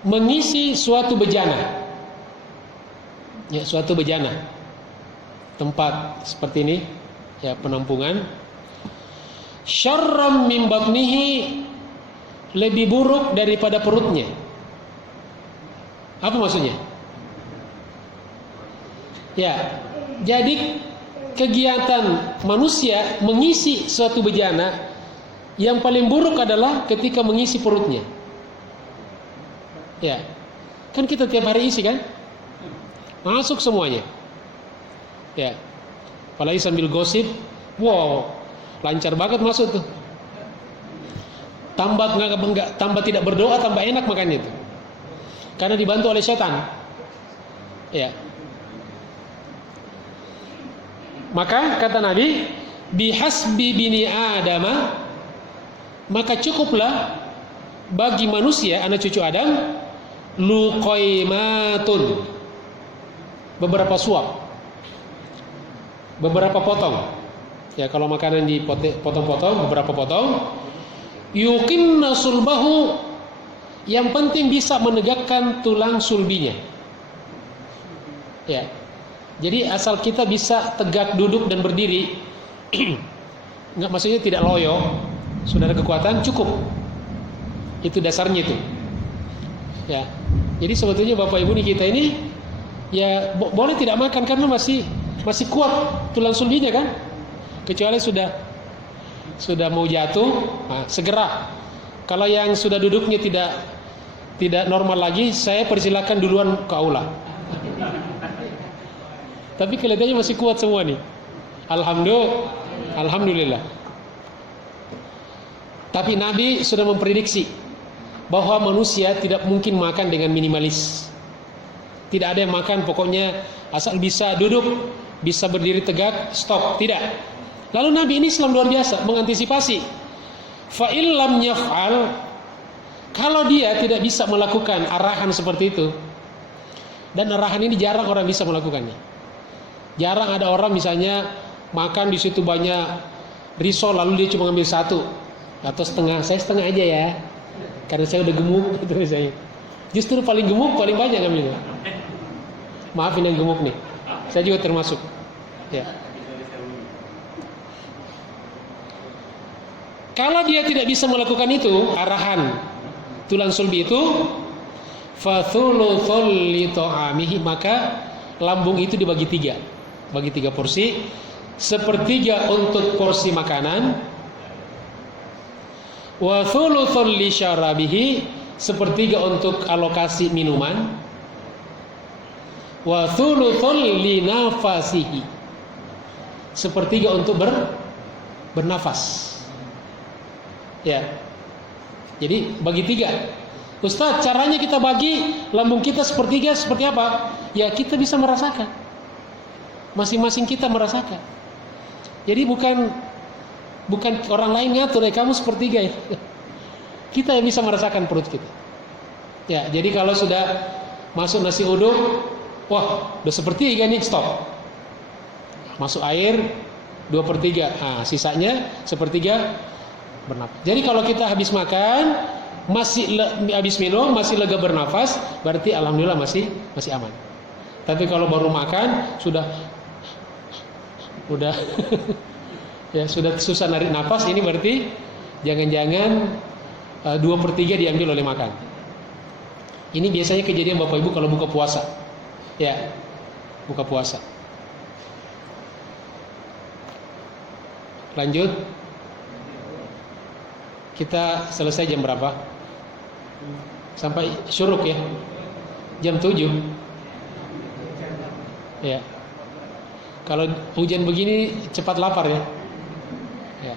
mengisi suatu bejana. Ya, suatu bejana. Tempat seperti ini, ya, penampungan. Syarram min batnihi, lebih buruk daripada perutnya. Apa maksudnya? Ya, jadi kegiatan manusia mengisi suatu bejana, yang paling buruk adalah ketika mengisi perutnya. Ya, kan kita tiap hari isi kan? Masuk semuanya. Ya, apalagi sambil gosip, wow, lancar banget masuk tuh. Tambah tidak berdoa, tambah enak makannya itu. Karena dibantu oleh setan. Ya. Maka kata Nabi, bihasbi bini Adama, maka cukuplah bagi manusia, anak cucu Adam, luqaimatun, beberapa suap, beberapa potong. Ya, kalau makanan dipotong-potong, beberapa potong. Yuqimna sulbahu, yang penting bisa menegakkan tulang sulbinya. Ya. Jadi asal kita bisa tegak duduk dan berdiri, nggak, maksudnya tidak loyo, sudah ada kekuatan, cukup. Itu dasarnya itu. Ya. Jadi sebetulnya Bapak Ibu kita ini ya boleh tidak makan karena masih kuat tulang sulbinya kan. Kecuali sudah mau jatuh, nah, segera. Kalau yang sudah duduknya tidak normal lagi, saya persilakan duluan ke aula. Tapi kelihatannya masih kuat semua nih. Alhamdulillah. Tapi Nabi sudah memprediksi bahwa manusia tidak mungkin makan dengan minimalis. Tidak ada yang makan pokoknya asal bisa duduk, bisa berdiri tegak, stop. Tidak. Lalu Nabi ini Islam luar biasa mengantisipasi. Fa illam yaf'al, kalau dia tidak bisa melakukan arahan seperti itu, dan arahan ini jarang orang bisa melakukannya. Jarang ada orang misalnya makan di situ banyak risol lalu dia cuma ngambil satu atau setengah. Saya setengah aja ya, karena saya udah gemuk gitu misalnya. Justru paling gemuk paling banyak ngambilnya. Maafin yang gemuk nih, saya juga termasuk. Ya. Kalau dia tidak bisa melakukan itu, arahan tulang sulbi itu, fathuluthul li ta'amihi, maka lambung itu dibagi tiga. Bagi 3 porsi, sepertiga untuk porsi makanan, wa thuluthul li syarabihi, sepertiga untuk alokasi minuman, wa thuluthul li nafasihi, sepertiga untuk bernafas. Ya. Jadi bagi 3. Ustaz, caranya kita bagi lambung kita sepertiga seperti apa? Ya kita bisa merasakan. Masing-masing kita merasakan. Jadi bukan orang lain ngatur, kamu sepertiga ya. Kita yang bisa merasakan perut kita. Ya, jadi kalau sudah masuk nasi uduk, wah, udah sepertiga nih, stop. Masuk air 2/3. Nah, sisanya sepertiga bernafas. Jadi kalau kita habis makan, habis minum, masih lega bernafas, berarti alhamdulillah masih aman. Tapi kalau baru makan sudah ya sudah susah narik nafas, ini berarti jangan-jangan 2/3 diambil oleh makan. Ini biasanya kejadian Bapak Ibu kalau buka puasa. Ya, buka puasa. Lanjut. Kita selesai jam berapa? Sampai syuruk ya. Jam 7. Ya. Kalau hujan begini cepat lapar ya. Ya.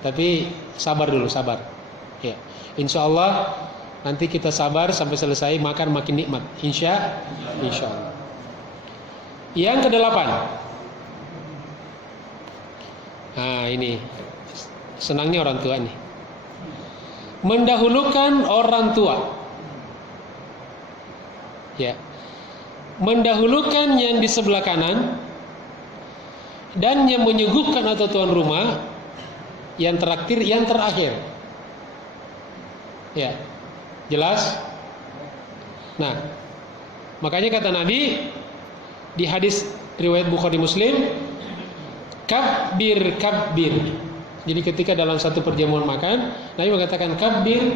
Tapi sabar dulu, sabar. Ya. Insya Allah nanti kita sabar sampai selesai, makan makin nikmat. Insya Allah. Yang ke-8. Nah, ini senangnya orang tua nih. Mendahulukan orang tua. Ya. Mendahulukan yang di sebelah kanan dan yang menyuguhkan atau tuan rumah, yang traktir yang terakhir. Ya. Jelas? Nah, makanya kata Nabi di hadis riwayat Bukhari Muslim, kabbir. Jadi ketika dalam satu perjamuan makan, Nabi mengatakan kabbir.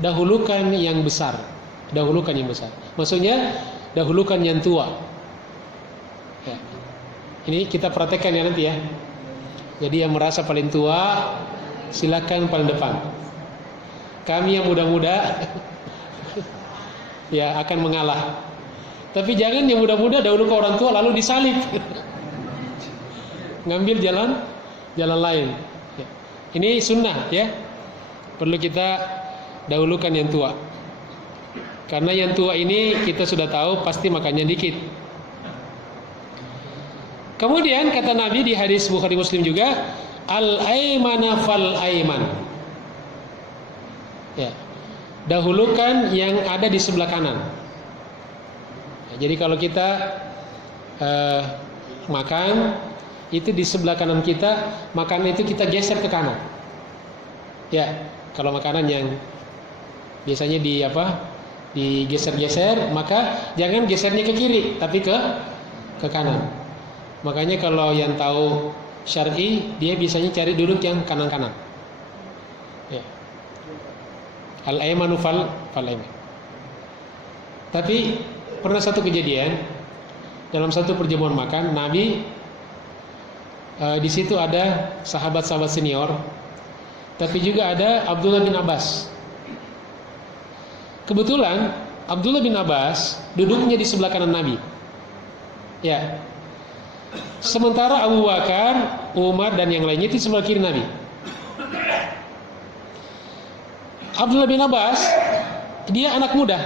Dahulukan yang besar. Maksudnya dahulukan yang tua. Ya. Ini kita praktekkan ya nanti ya. Jadi yang merasa paling tua silakan paling depan. Kami yang muda-muda ya akan mengalah. Tapi jangan yang muda-muda dahulu ke orang tua lalu disalib. Ngambil jalan lain. Ya. Ini sunnah ya. Perlu kita dahulukan yang tua. Karena yang tua ini kita sudah tahu pasti makannya dikit. Kemudian kata Nabi di hadis Bukhari Muslim juga, al-aymana fal ayman. Ya. Dahulukan yang ada di sebelah kanan. Ya, jadi kalau kita makan itu di sebelah kanan kita, makanan itu kita geser ke kanan. Ya, kalau makanan yang biasanya digeser-geser, maka jangan gesernya ke kiri, tapi ke kanan. Makanya kalau yang tahu syar'i, dia biasanya cari duduk yang kanan-kanan. Ya. Al-aymanu fal-ayman. Tapi pernah satu kejadian dalam satu perjamuan makan, Nabi di situ ada sahabat-sahabat senior, tapi juga ada Abdullah bin Abbas. Kebetulan Abdullah bin Abbas duduknya di sebelah kanan Nabi. Ya. Sementara Abu Bakar, Umar dan yang lainnya di sebelah kiri Nabi. Abdullah bin Abbas, dia anak muda.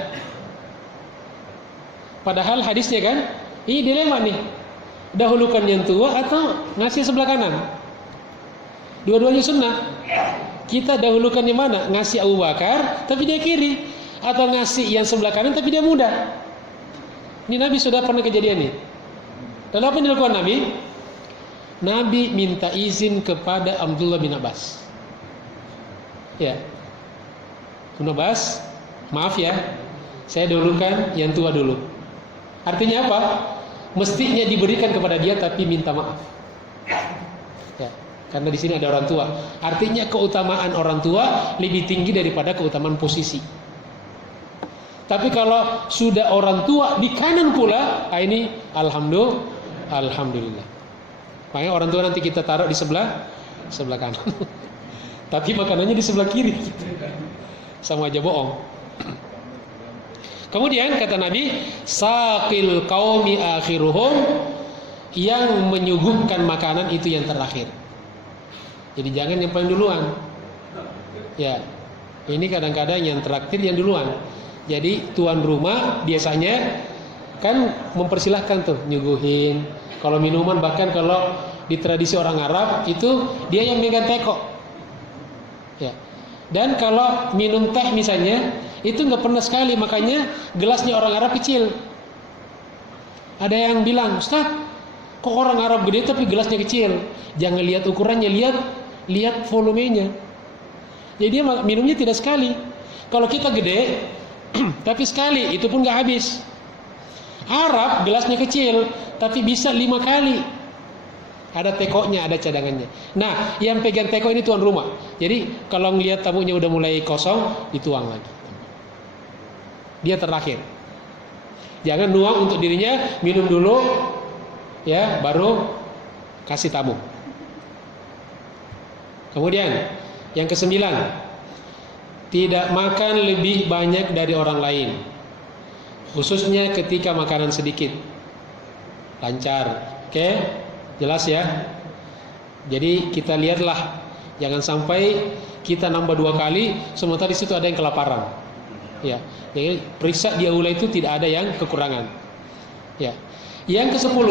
Padahal hadisnya kan, ini dilema nih. Dahulukan yang tua atau ngasih sebelah kanan? Dua-duanya sunnah. Kita dahulukan yang mana? Ngasih Abu Bakar, tapi dia kiri. Atau ngasih yang sebelah kanan, tapi dia muda. Ini Nabi sudah pernah kejadian nih. Lalu apa yang dilakukan Nabi? Nabi minta izin kepada Abdullah bin Abbas. Ya, bin Abbas, maaf ya, saya dahulukan yang tua dulu. Artinya apa? Mestinya diberikan kepada dia, tapi minta maaf. Ya, karena di sini ada orang tua. Artinya keutamaan orang tua lebih tinggi daripada keutamaan posisi. Tapi kalau sudah orang tua di kanan pula, ini alhamdulillah. Makanya orang tua nanti kita taruh di sebelah kanan. Tapi makanannya di sebelah kiri. Sama aja bohong. Kemudian kata Nabi, saqil qaumi akhiruhum, yang menyuguhkan makanan itu yang terakhir. Jadi jangan yang paling duluan. Ya. Ini kadang-kadang yang terakhir yang duluan. Jadi tuan rumah biasanya kan mempersilahkan tuh nyuguhin. Kalau minuman, bahkan kalau di tradisi orang Arab itu dia yang megang teko. Ya. Dan kalau minum teh misalnya itu nggak pernah sekali, makanya gelasnya orang Arab kecil. Ada yang bilang, Ustaz, kok orang Arab gede tapi gelasnya kecil? Jangan lihat ukurannya, lihat volumenya. Jadi dia minumnya tidak sekali. Kalau kita gede tapi sekali, itu pun nggak habis. Arab gelasnya kecil, tapi bisa 5 kali. Ada tekonya, ada cadangannya. Nah, yang pegang teko ini tuan rumah. Jadi kalau ngelihat tamunya udah mulai kosong, dituang lagi. Dia terakhir. Jangan nuang untuk dirinya, minum dulu, ya, baru kasih tamu. Kemudian yang ke-9, tidak makan lebih banyak dari orang lain. Khususnya ketika makanan sedikit. Lancar. Oke? Jelas ya? Jadi kita lihatlah, jangan sampai kita nambah 2 kali sementara di situ ada yang kelaparan. Ya. Jadi periksa di aula itu tidak ada yang kekurangan. Ya. Yang ke-10,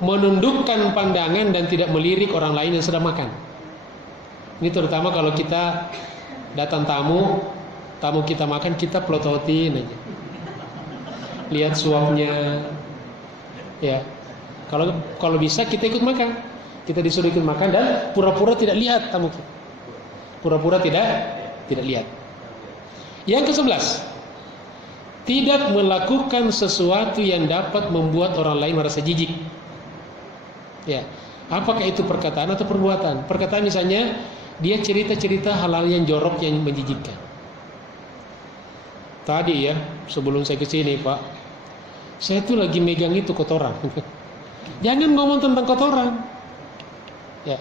menundukkan pandangan dan tidak melirik orang lain yang sedang makan. Ini terutama kalau kita datang tamu kita makan, kita pelototin aja. Lihat suapnya. Ya. Kalau bisa kita ikut makan. Kita disuruh ikut makan dan pura-pura tidak lihat tamu kita. Pura-pura tidak lihat. Yang ke-11, tidak melakukan sesuatu yang dapat membuat orang lain merasa jijik. Ya. Apakah itu perkataan atau perbuatan? Perkataan misalnya dia cerita-cerita hal-hal yang jorok, yang menjijikkan. Tadi ya, sebelum saya ke sini, Pak, saya tuh lagi megang itu kotoran. Jangan ngomong tentang kotoran. Ya.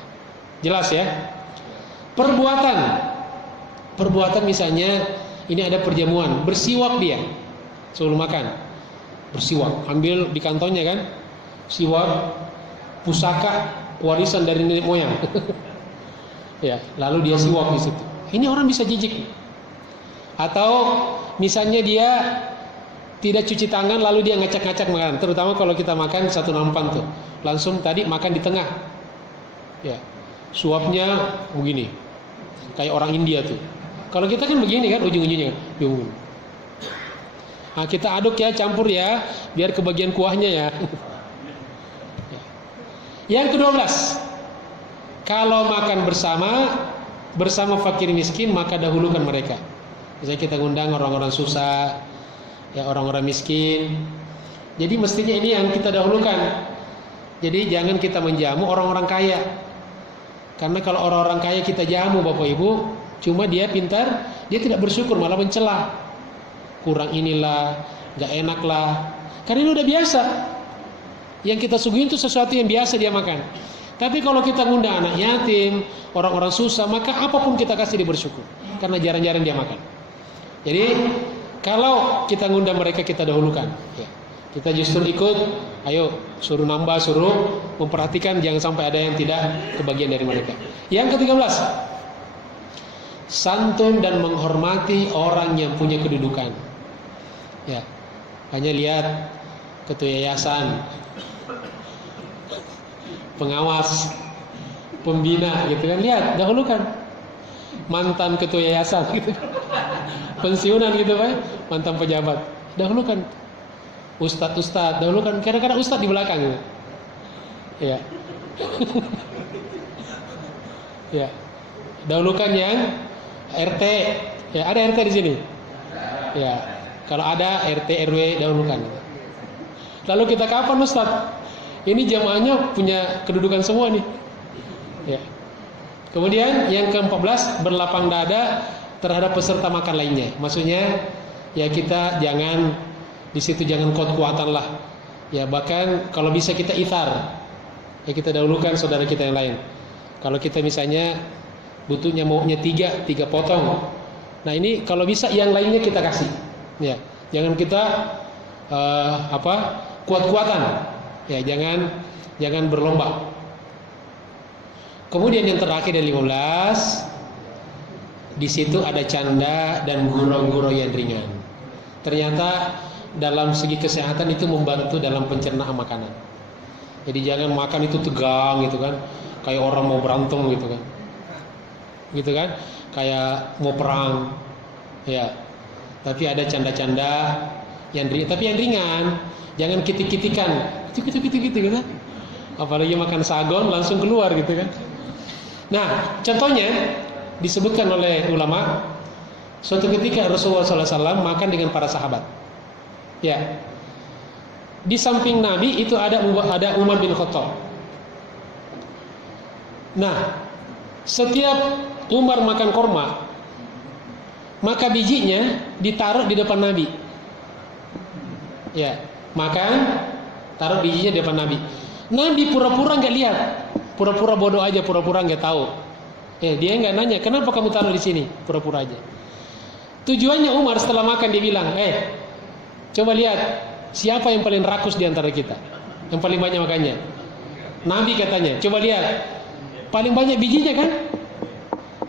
Jelas ya? Perbuatan misalnya ini ada perjamuan, bersiwak dia sebelum makan. Bersiwak, ambil di kantongnya kan? Siwak pusaka warisan dari nenek moyang. Ya, lalu dia siwak di situ. Ini orang bisa jijik. Atau misalnya dia tidak cuci tangan lalu dia ngacak-ngacak makanan. Terutama kalau kita makan satu nampan tuh, langsung tadi makan di tengah. Ya, suapnya begini, kayak orang India tuh. Kalau kita kan begini kan, ujung-ujungnya kan. Nah, kita aduk ya, campur ya, biar kebagian kuahnya ya. Yang ke-12, kalau makan bersama fakir miskin, maka dahulukan mereka. Misalnya kita ngundang orang-orang susah, ya, orang-orang miskin. Jadi mestinya ini yang kita dahulukan. Jadi jangan kita menjamu orang-orang kaya. Karena kalau orang-orang kaya kita jamu Bapak Ibu, cuma dia pintar, dia tidak bersyukur, malah mencela. Kurang inilah, gak enak lah. Karena ini udah biasa. Yang kita suguhin itu sesuatu yang biasa dia makan. Tapi kalau kita ngundang anak yatim, orang-orang susah, maka apapun kita kasih dia bersyukur. Karena jarang-jarang dia makan. Jadi kalau kita ngundang mereka, kita dahulukan. Ya. Kita justru ikut, ayo suruh nambah, suruh memperhatikan, jangan sampai ada yang tidak kebagian dari mereka. Yang ke-13, santun dan menghormati orang yang punya kedudukan. Ya, hanya lihat ketua yayasan, pengawas, pembina, gitu kan, lihat, dahulukan. Mantan ketua yayasan, gitu, pensiunan, gitu Pak, mantan pejabat, dahulukan. Ustadz, dahulukan. Kadang-kadang ustadz di belakang, gitu. Ya. Ya, dahulukan yang RT. Ya, ada RT di sini. Ya, kalau ada RT RW dahulukan. Lalu kita kapan Ustadz? Ini jamaahnya punya kedudukan semua nih. Ya. Kemudian yang ke-14, berlapang dada terhadap peserta makan lainnya. Maksudnya ya kita jangan di situ, jangan kuat-kuatan lah. Ya, bahkan kalau bisa kita ithar. Ya, kita dahulukan saudara kita yang lain. Kalau kita misalnya butuhnya maunya tiga potong. Nah, ini kalau bisa yang lainnya kita kasih. Ya, jangan kita kuat-kuatan. Ya, jangan berlomba. Kemudian yang terakhir dari 15, di situ ada canda dan gurau-gurau yang ringan. Ternyata dalam segi kesehatan itu membantu dalam pencernaan makanan. Jadi jangan makan itu tegang gitu kan, kayak orang mau berantem gitu kan, kayak mau perang. Ya, tapi ada canda-canda yang ringan, jangan kitik-kitikan, gitu kan. Apalagi makan sagon langsung keluar gitu kan. Nah, contohnya disebutkan oleh ulama, suatu ketika Rasulullah SAW makan dengan para sahabat. Ya, di samping Nabi itu ada Umar bin Khattab. Nah, setiap Umar makan korma, maka bijinya ditaruh di depan Nabi. Ya, makan, taruh bijinya di depan Nabi. Nabi pura-pura nggak lihat, pura-pura bodoh aja, pura-pura nggak tahu. Dia nggak nanya, kenapa kamu taruh di sini? Pura-pura aja. Tujuannya Umar setelah makan dia bilang, coba lihat siapa yang paling rakus di antara kita, yang paling banyak makannya. Nabi katanya, coba lihat, paling banyak bijinya kan?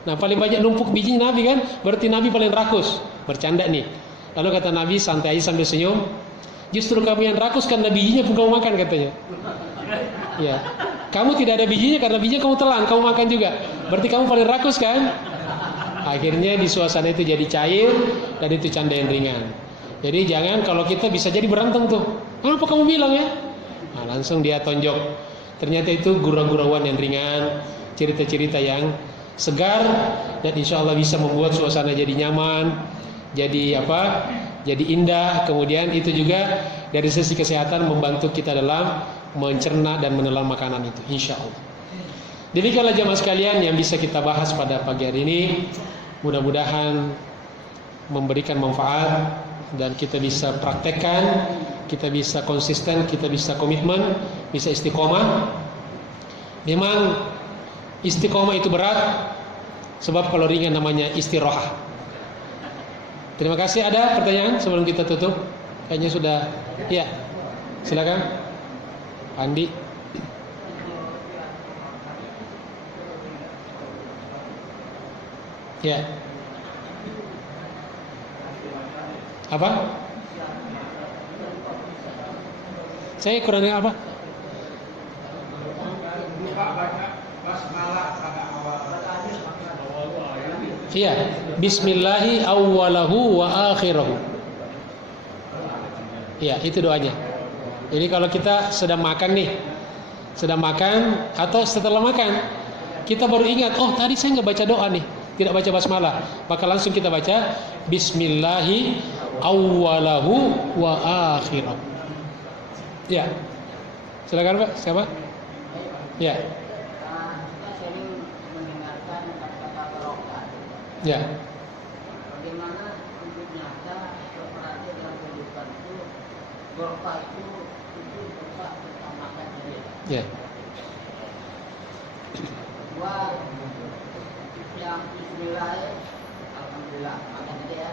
Nah, paling banyak numpuk bijinya Nabi kan? Berarti Nabi paling rakus. Bercanda nih. Lalu kata Nabi santai aja sambil senyum, justru kamu yang rakus karena bijinya pun kamu makan katanya. Ya, kamu tidak ada bijinya karena bijinya kamu telan, kamu makan juga. Berarti kamu paling rakus kan? Akhirnya di suasana itu jadi cair dan itu canda yang ringan. Jadi jangan, kalau kita bisa jadi berantem tuh. Apa kamu bilang ya? Nah, langsung dia tonjok. Ternyata itu gurau-gurauan yang ringan, cerita-cerita yang segar, dan insya Allah bisa membuat suasana jadi nyaman, jadi jadi indah. Kemudian itu juga dari sisi kesehatan membantu kita dalam mencerna dan menelan makanan itu, insya Allah. Demikianlah jemaah sekalian yang bisa kita bahas pada pagi hari ini. Mudah-mudahan memberikan manfaat dan kita bisa praktekkan, kita bisa konsisten, kita bisa komitmen, bisa istiqomah. Memang istiqomah itu berat, sebab kalau ringan namanya istirahat. Terima kasih. Ada pertanyaan sebelum kita tutup? Kayaknya sudah. Ya, silakan Andi. Ya. Apa? Saya kurang apa? Iya, bismillahi awwalahu wa akhirahu. Iya, itu doanya. Jadi kalau kita sedang makan nih, atau setelah makan, kita baru ingat, oh tadi saya nggak baca doa nih, tidak baca basmalah, maka langsung kita baca bismillahi awwalahu wa akhirahu. Ya, silakan Pak, siapa? Ya. Kita sering mendengarkan kata-kata barokah. Ya. Bagaimana untuk nyata berperan dalam kehidupan itu barokah itu barokah utamakan diri. Ya. Dua yang bismillah, alhamdulillah, makan aja ya.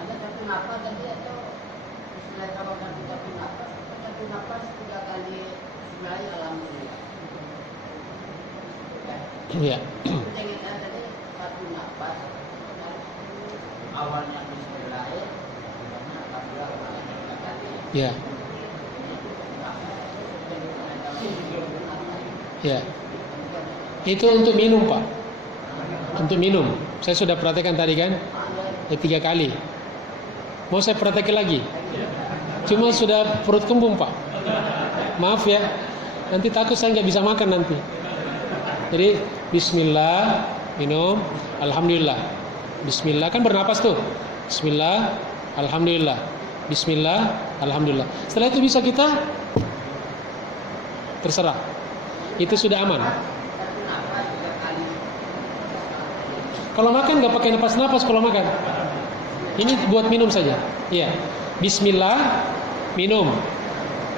Ada satu nafas tadi atau bismillah kalau satu nafas, satu nafas 3 kali bismillah, alhamdulillah. Ya. Yang kita tadi satu nafas, awalnya bismillah, karena alhamdulillah 3 kali. Ya. Ya. Itu untuk minum, Pak. Untuk minum. Saya sudah perhatikan tadi kan? 3 kali. Mau saya perhatikan lagi? Cuma sudah perut kembung, Pak. Maaf ya. Nanti takut saya nggak bisa makan nanti. Jadi bismillah, minum, alhamdulillah. Bismillah kan bernapas tuh. Bismillah, alhamdulillah. Bismillah, alhamdulillah. Setelah itu bisa kita terserah. Itu sudah aman. Kalau makan nggak pakai napas-napas kalau makan. Ini buat minum saja. Iya. Bismillah, minum.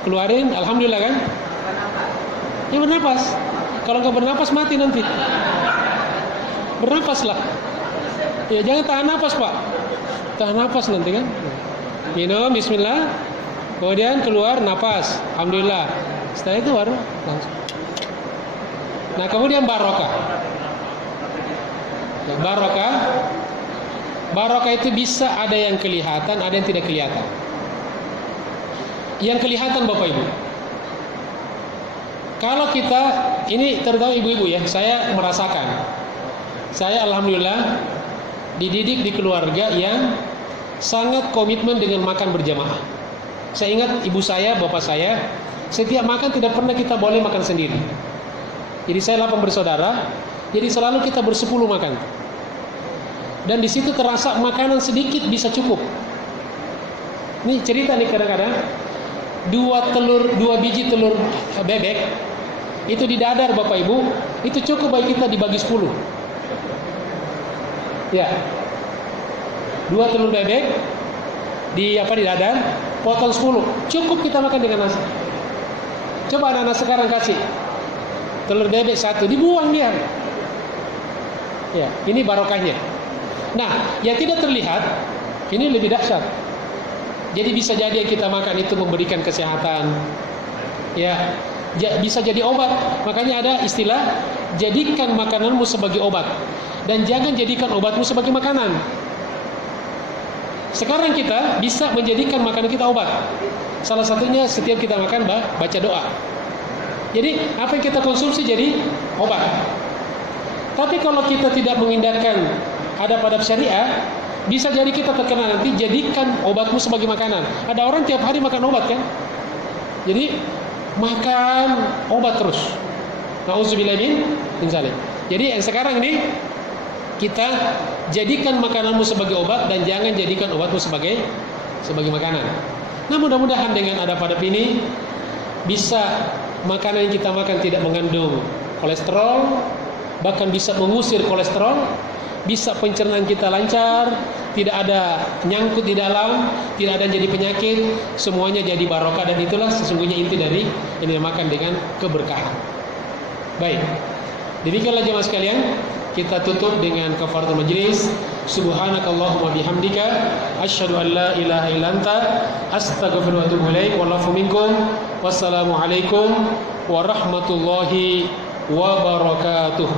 Keluarin, alhamdulillah kan? Ya bernapas. Kalau nggak bernapas mati nanti. Bernapaslah. Ya jangan tahan napas, Pak. Tahan napas nanti kan. Minum, bismillah. Kemudian keluar napas, alhamdulillah. Setelah itu baru langsung. Nah kemudian barokah. Barokah itu bisa ada yang kelihatan, ada yang tidak kelihatan. Yang kelihatan Bapak Ibu, kalau kita, ini terutama ibu-ibu ya, saya merasakan, saya alhamdulillah dididik di keluarga yang sangat komitmen dengan makan berjamaah. Saya ingat ibu saya, bapak saya, setiap makan tidak pernah kita boleh makan sendiri. Jadi saya 8 bersaudara, jadi selalu kita bersepuluh makan. Dan di situ terasa makanan sedikit bisa cukup. Nih cerita nih kadang-kadang 2 biji telur bebek itu didadar Bapak Ibu, itu cukup bagi kita dibagi 10. Ya. 2 telur bebek didadar, potong 10. Cukup kita makan dengan nasi. Coba anak-anak sekarang kasih telur bebek 1, dibuang dia. Ya, ini barokahnya. Nah, yang tidak terlihat ini lebih dahsyat. Jadi bisa jadi yang kita makan itu memberikan kesehatan. Ya, bisa jadi obat. Makanya ada istilah jadikan makananmu sebagai obat dan jangan jadikan obatmu sebagai makanan. Sekarang kita bisa menjadikan makanan kita obat. Salah satunya setiap kita makan baca doa. Jadi apa yang kita konsumsi jadi obat. Tapi kalau kita tidak mengindahkan adab-adab syariah, bisa jadi kita terkena nanti jadikan obatmu sebagai makanan. Ada orang tiap hari makan obat kan? Jadi makan obat terus. Nauzubillah min zalik. Jadi yang sekarang ini kita jadikan makananmu sebagai obat dan jangan jadikan obatmu sebagai makanan. Nah mudah-mudahan dengan adab-adab ini bisa makanan yang kita makan tidak mengandung kolesterol, bahkan bisa mengusir kolesterol, bisa pencernaan kita lancar, tidak ada nyangkut di dalam, tidak ada jadi penyakit, semuanya jadi barokah, dan itulah sesungguhnya inti dari yang dimakan dengan keberkahan. Baik, demikianlah jemaah sekalian, kita tutup dengan kafaratul majlis. Subhanakallahumma bihamdika asyhadu an la ilaha illa anta astaghfiruka wa atubu ilaik. Wallahu minkum. Wassalamualaikum warahmatullahi wabarakatuh.